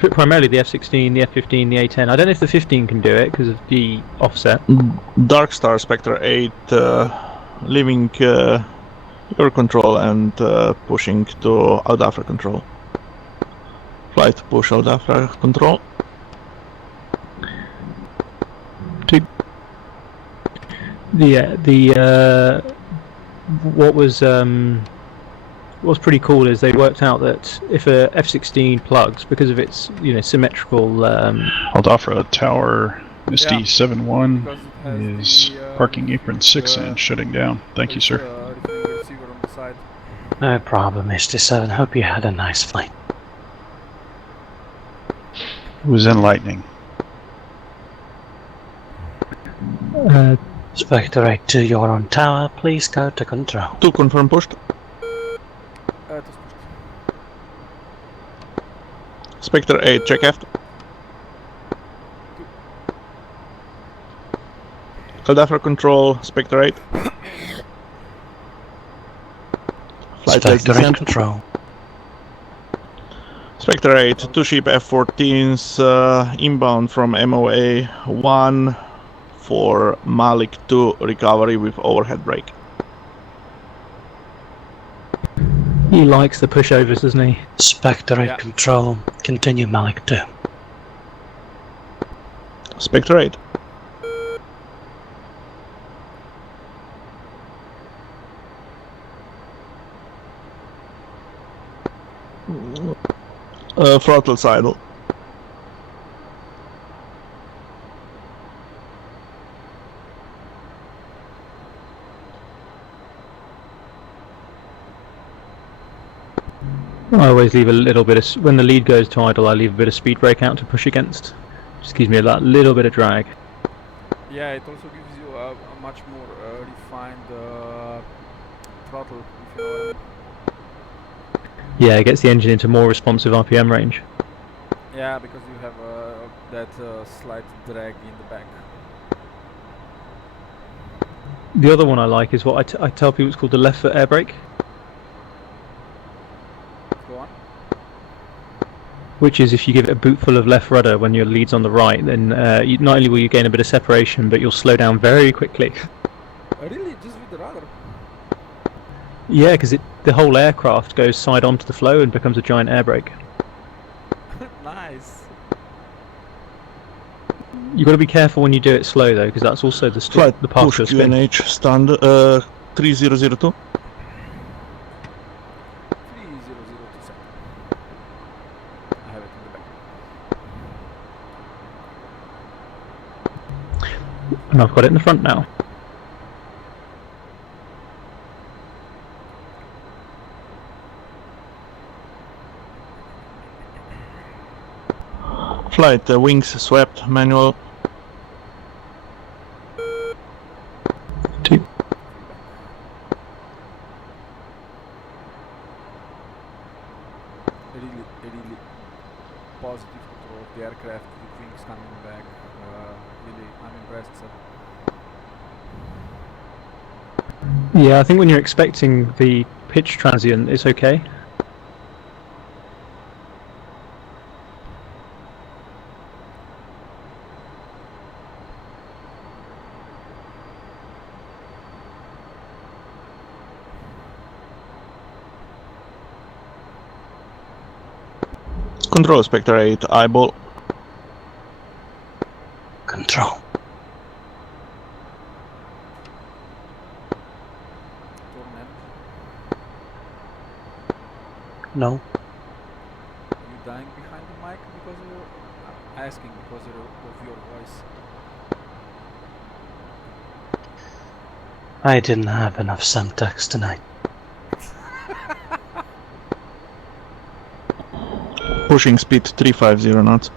primarily the F-16, the F-15, the A-10. I don't know if the 15 can do it because of the offset. Darkstar Spectre 8 leaving your control and pushing to Aldafra control. Flight push Aldafra control. What's pretty cool is they worked out that if a F-16 plugs, because of its symmetrical Aldafra Tower Misty 7-1 Because it has is the, parking apron 6 and shutting down. Thank you, sir. Receiver on the side. No problem, Mr. 7. Hope you had a nice flight. It was enlightening. Spectre 8 to your own tower, please go to control. 2 confirm pushed. It was pushed. Spectre 8 check aft. Aldafra control, Spectre 8. Flight legs Spectre 8 descent. control. Spectre 8, 2 ship F-14s inbound from MOA 1 for Malik 2 recovery with overhead brake. He likes the pushovers, doesn't he? Spectre 8 Yeah. control. Continue Malik 2. Spectre 8. Throttle's idle. I always leave a little bit of, when the lead goes to idle, I leave a bit of speed brake out to push against. Just gives me that little bit of drag. Yeah, it also gives you a much more refined throttle, if you know what I mean. Yeah, it gets the engine into more responsive RPM range. Yeah, because you have that slight drag in the back. The other one I like is what I tell people it's called the left foot air brake, Go on. which is if you give it a boot full of left rudder when your lead's on the right, then not only will you gain a bit of separation, but you'll slow down very quickly. Really? Just with the rudder? Yeah, because the whole aircraft goes side onto the flow and becomes a giant air brake. Nice. You've got to be careful when you do it slow though, because that's also the Flight the push partial spin. QNH stand 3002. 3002 second. I have it in the back. And I've got it in the front now. Flight wings swept manual. 2. Really positive control of the aircraft, the things coming back. Really, I'm impressed, sir. Yeah, I think when you're expecting the pitch transient, it's okay. Control Spectre 8 eyeball. Control. Torment, No. are you dying behind the mic because I'm asking because of your voice? I didn't have enough Semtex tonight. Pushing speed 350 knots.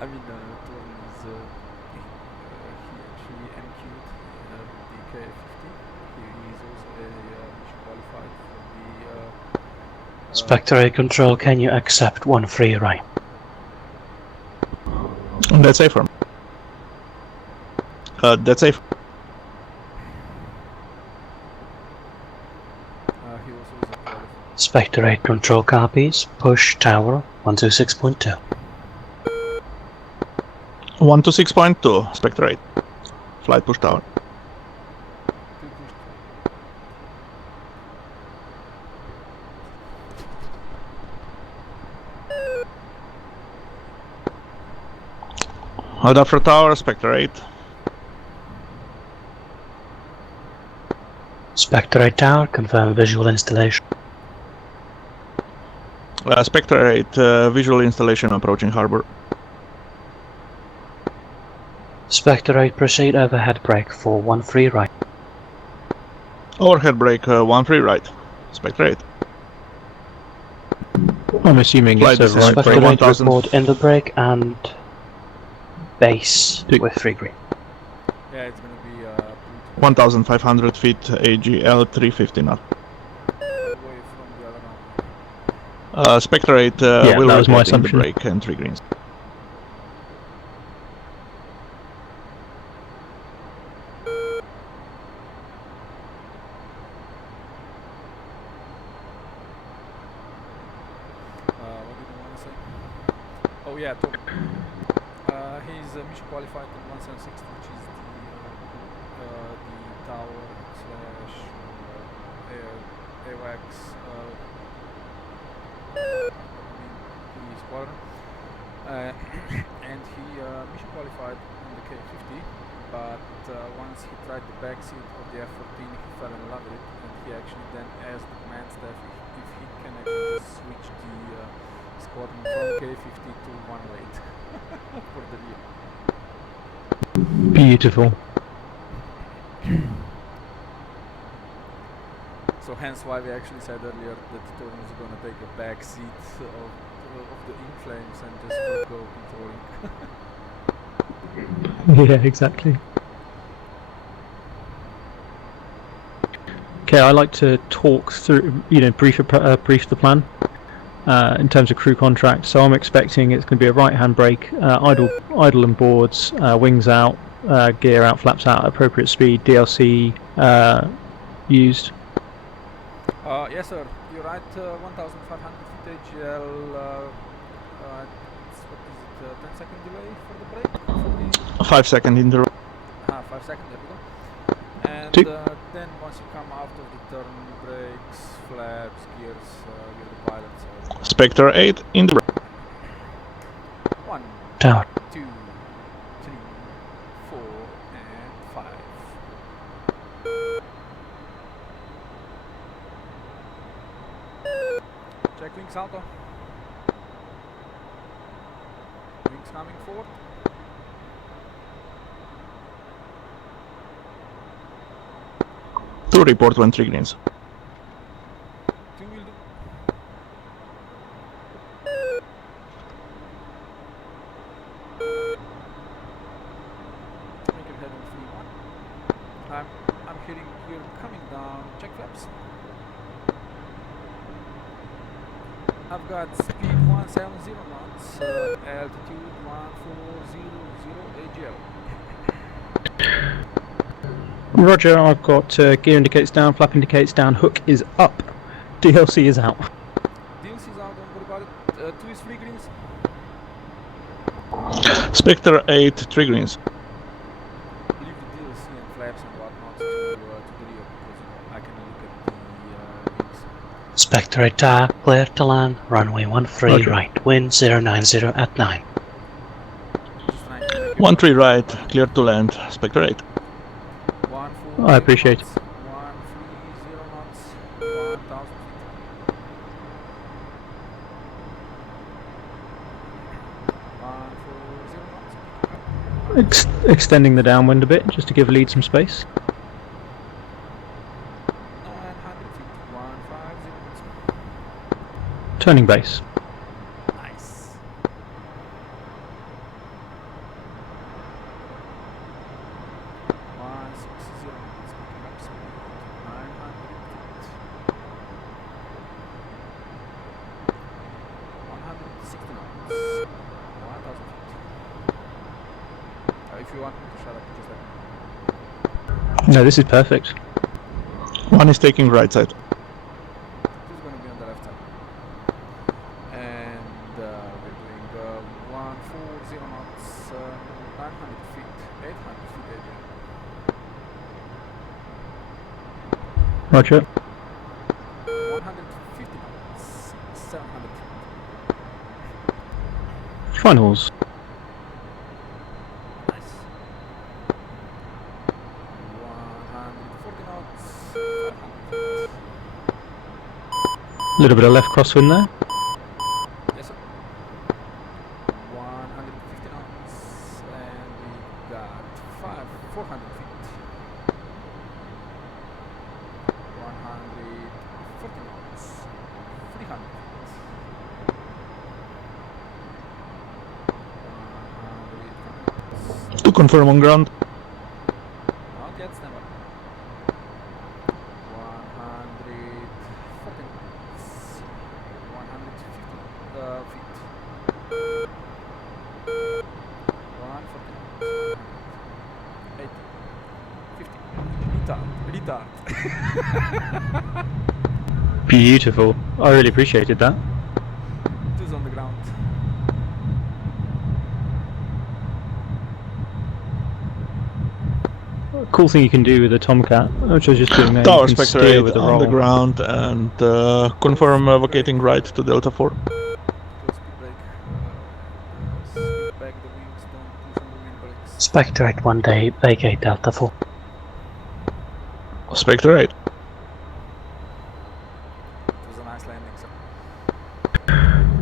I mean, Torn is he actually MQ'd the K50. He is also a mission qualified for the Spectre 8 Control, can you accept 1 free right? That's safe. That's safe. he also is a qualified. Spectre 8 Control copies. Push tower 126.2. 126.2 Spectre 8. Flight push tower. Adapter tower Spectre 8. Spectre 8 tower, confirm visual installation. Spectre 8 visual installation approaching harbor. Spectre 8 proceed overhead brake for 1 free right. Overhead brake 1 free right. Spectre 8. I'm assuming Flight it's a descent right for Spectre brake. 8 1000. report in the brake and base with 3 green. Yeah, it's gonna be 1500 feet AGL 350 knot. away from the other one. Spectre 8 Yeah, will that was my report in the assumption. brake and 3 greens. What did you want to say? Oh yeah, Torn. He's mission qualified in 176, which is the tower slash AWACS the squadron. and he mission qualified on the K50, but once he tried the back seat of the F-14 he fell in love with it, and he actually then asked the command staff if he can actually just switch the squadron from K50 to 108 for the year. Beautiful. So hence why we actually said earlier that Torun is going to take a back seat of the In-Flames and just go controlling. Yeah, exactly. Okay, I like to talk through, brief the plan in terms of crew contract. So I'm expecting it's going to be a right-hand brake, idle and boards, wings out, gear out, flaps out, appropriate speed, DLC used. Yes, sir. You're right. 1,500 feet AGL. What is it? 10-second delay for the brake? 5 second interval. 5 seconds. There we go. And then once you come out of the turn, brakes, flaps, gears, with the pilot. So Spectre 8 in the 1, Tower. 2, 3, 4, and 5. Check wings, Alto. Wings coming forward. to report when 3 greens. 2 will do. Make your head on 3-1. I'm hitting here, coming down. Check flaps. I've got speed 170 knots, altitude 1400 AGL. Roger, I've got gear indicates down, flap indicates down, hook is up, DLC is out. DLC's out, don't worry about it. 2 is 3 greens. Spectre 8 3 greens. Leave the DLC and flaps and whatnot to the rear because I can look at the wings. Spectre tower, clear to land, runway 13 Roger. right, wind 090 at 9. Just trying to make it 1-3 right, clear to land. Spectre 8. 140 I appreciate it. knots, 130 knots, 1,000 feet. 140 knots. Extending the downwind a bit, just to give lead some space. 900 feet, 150 knots. Turning base. Nice. If you want me to shut up, just let me No, this is perfect. 1 is taking right side. know. Who's going to be on the left side? And we're doing 140 knots, 900 feet, 800 feet AJ. Roger. 150 knots, 700 feet. Finals. Nice. 140 knots, 500 feet. A little bit of left crosswind there. Yes, sir. 150 knots, and we got 400 feet. 140 knots, 300 feet. 100 knots. To confirm on ground. Not yet, stand by. 140 knots, 150 feet. 140 knots, 80, 50. Retard. Beautiful. I really appreciated that. 2's on the ground. Cool thing you can do with a Tomcat, which I was just doing there. Tower you can Spectre steer 8 with a on roll. the ground and confirm vacating right to Delta 4. Go speed brake. Spectre 8 1 day, vacate Delta 4. Spectre 8. It was a nice landing, sir.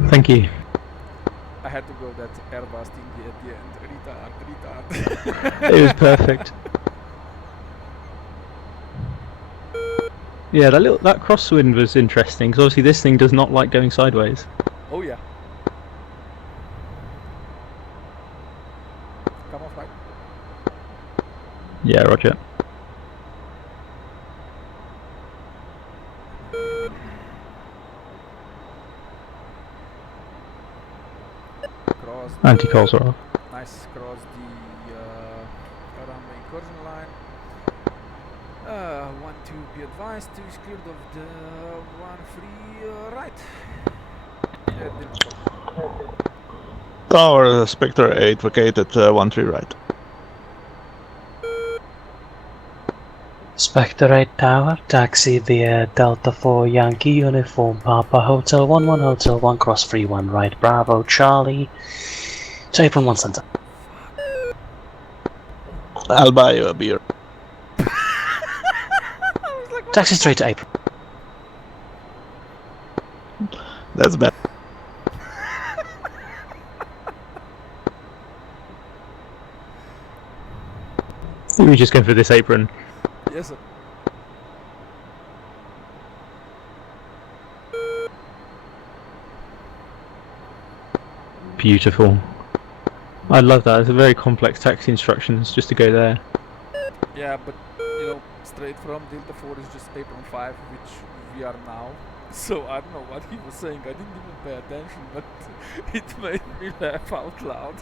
Thank you. I had to go that Airbus thingy at the end. Retard. It was perfect. Yeah, that crosswind was interesting because obviously this thing does not like going sideways. Oh yeah. Come off right. Yeah, Roger. Cross. Anti-calls are off. Nice. Cross the runway incursion line. 1 2 be advised to is cleared of the 1 free right. Tower Spectre 8 vacated 1-3 right. Spectre 8 Tower, taxi via Delta 4 Yankee Uniform Papa Hotel 11 Hotel 1 cross 31 right Bravo Charlie to apron 1 center. I'll buy you a beer. Taxi straight to apron. That's bad. We were just going for this apron. Yes, sir. Beautiful. I love that. It's a very complex taxi instructions just to go there. Yeah, but you know, straight from Delta 4 is just apron 5, which we are now. So I don't know what he was saying. I didn't even pay attention, but it made me laugh out loud.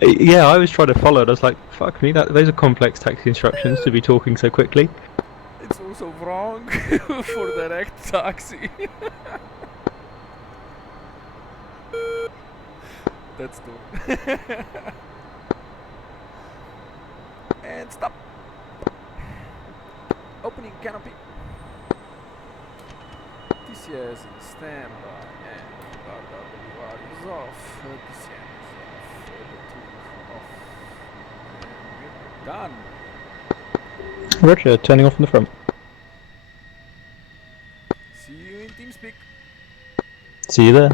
Yeah, I was trying to follow it. I was like, fuck me, those are complex taxi instructions to be talking so quickly. It's also wrong for direct taxi. That's true. And stop. Opening canopy. TCS in standby and RWR is off. TCM is off. The tool off. And we're done. Roger, turning off from the front. See you in TeamSpeak. See you there.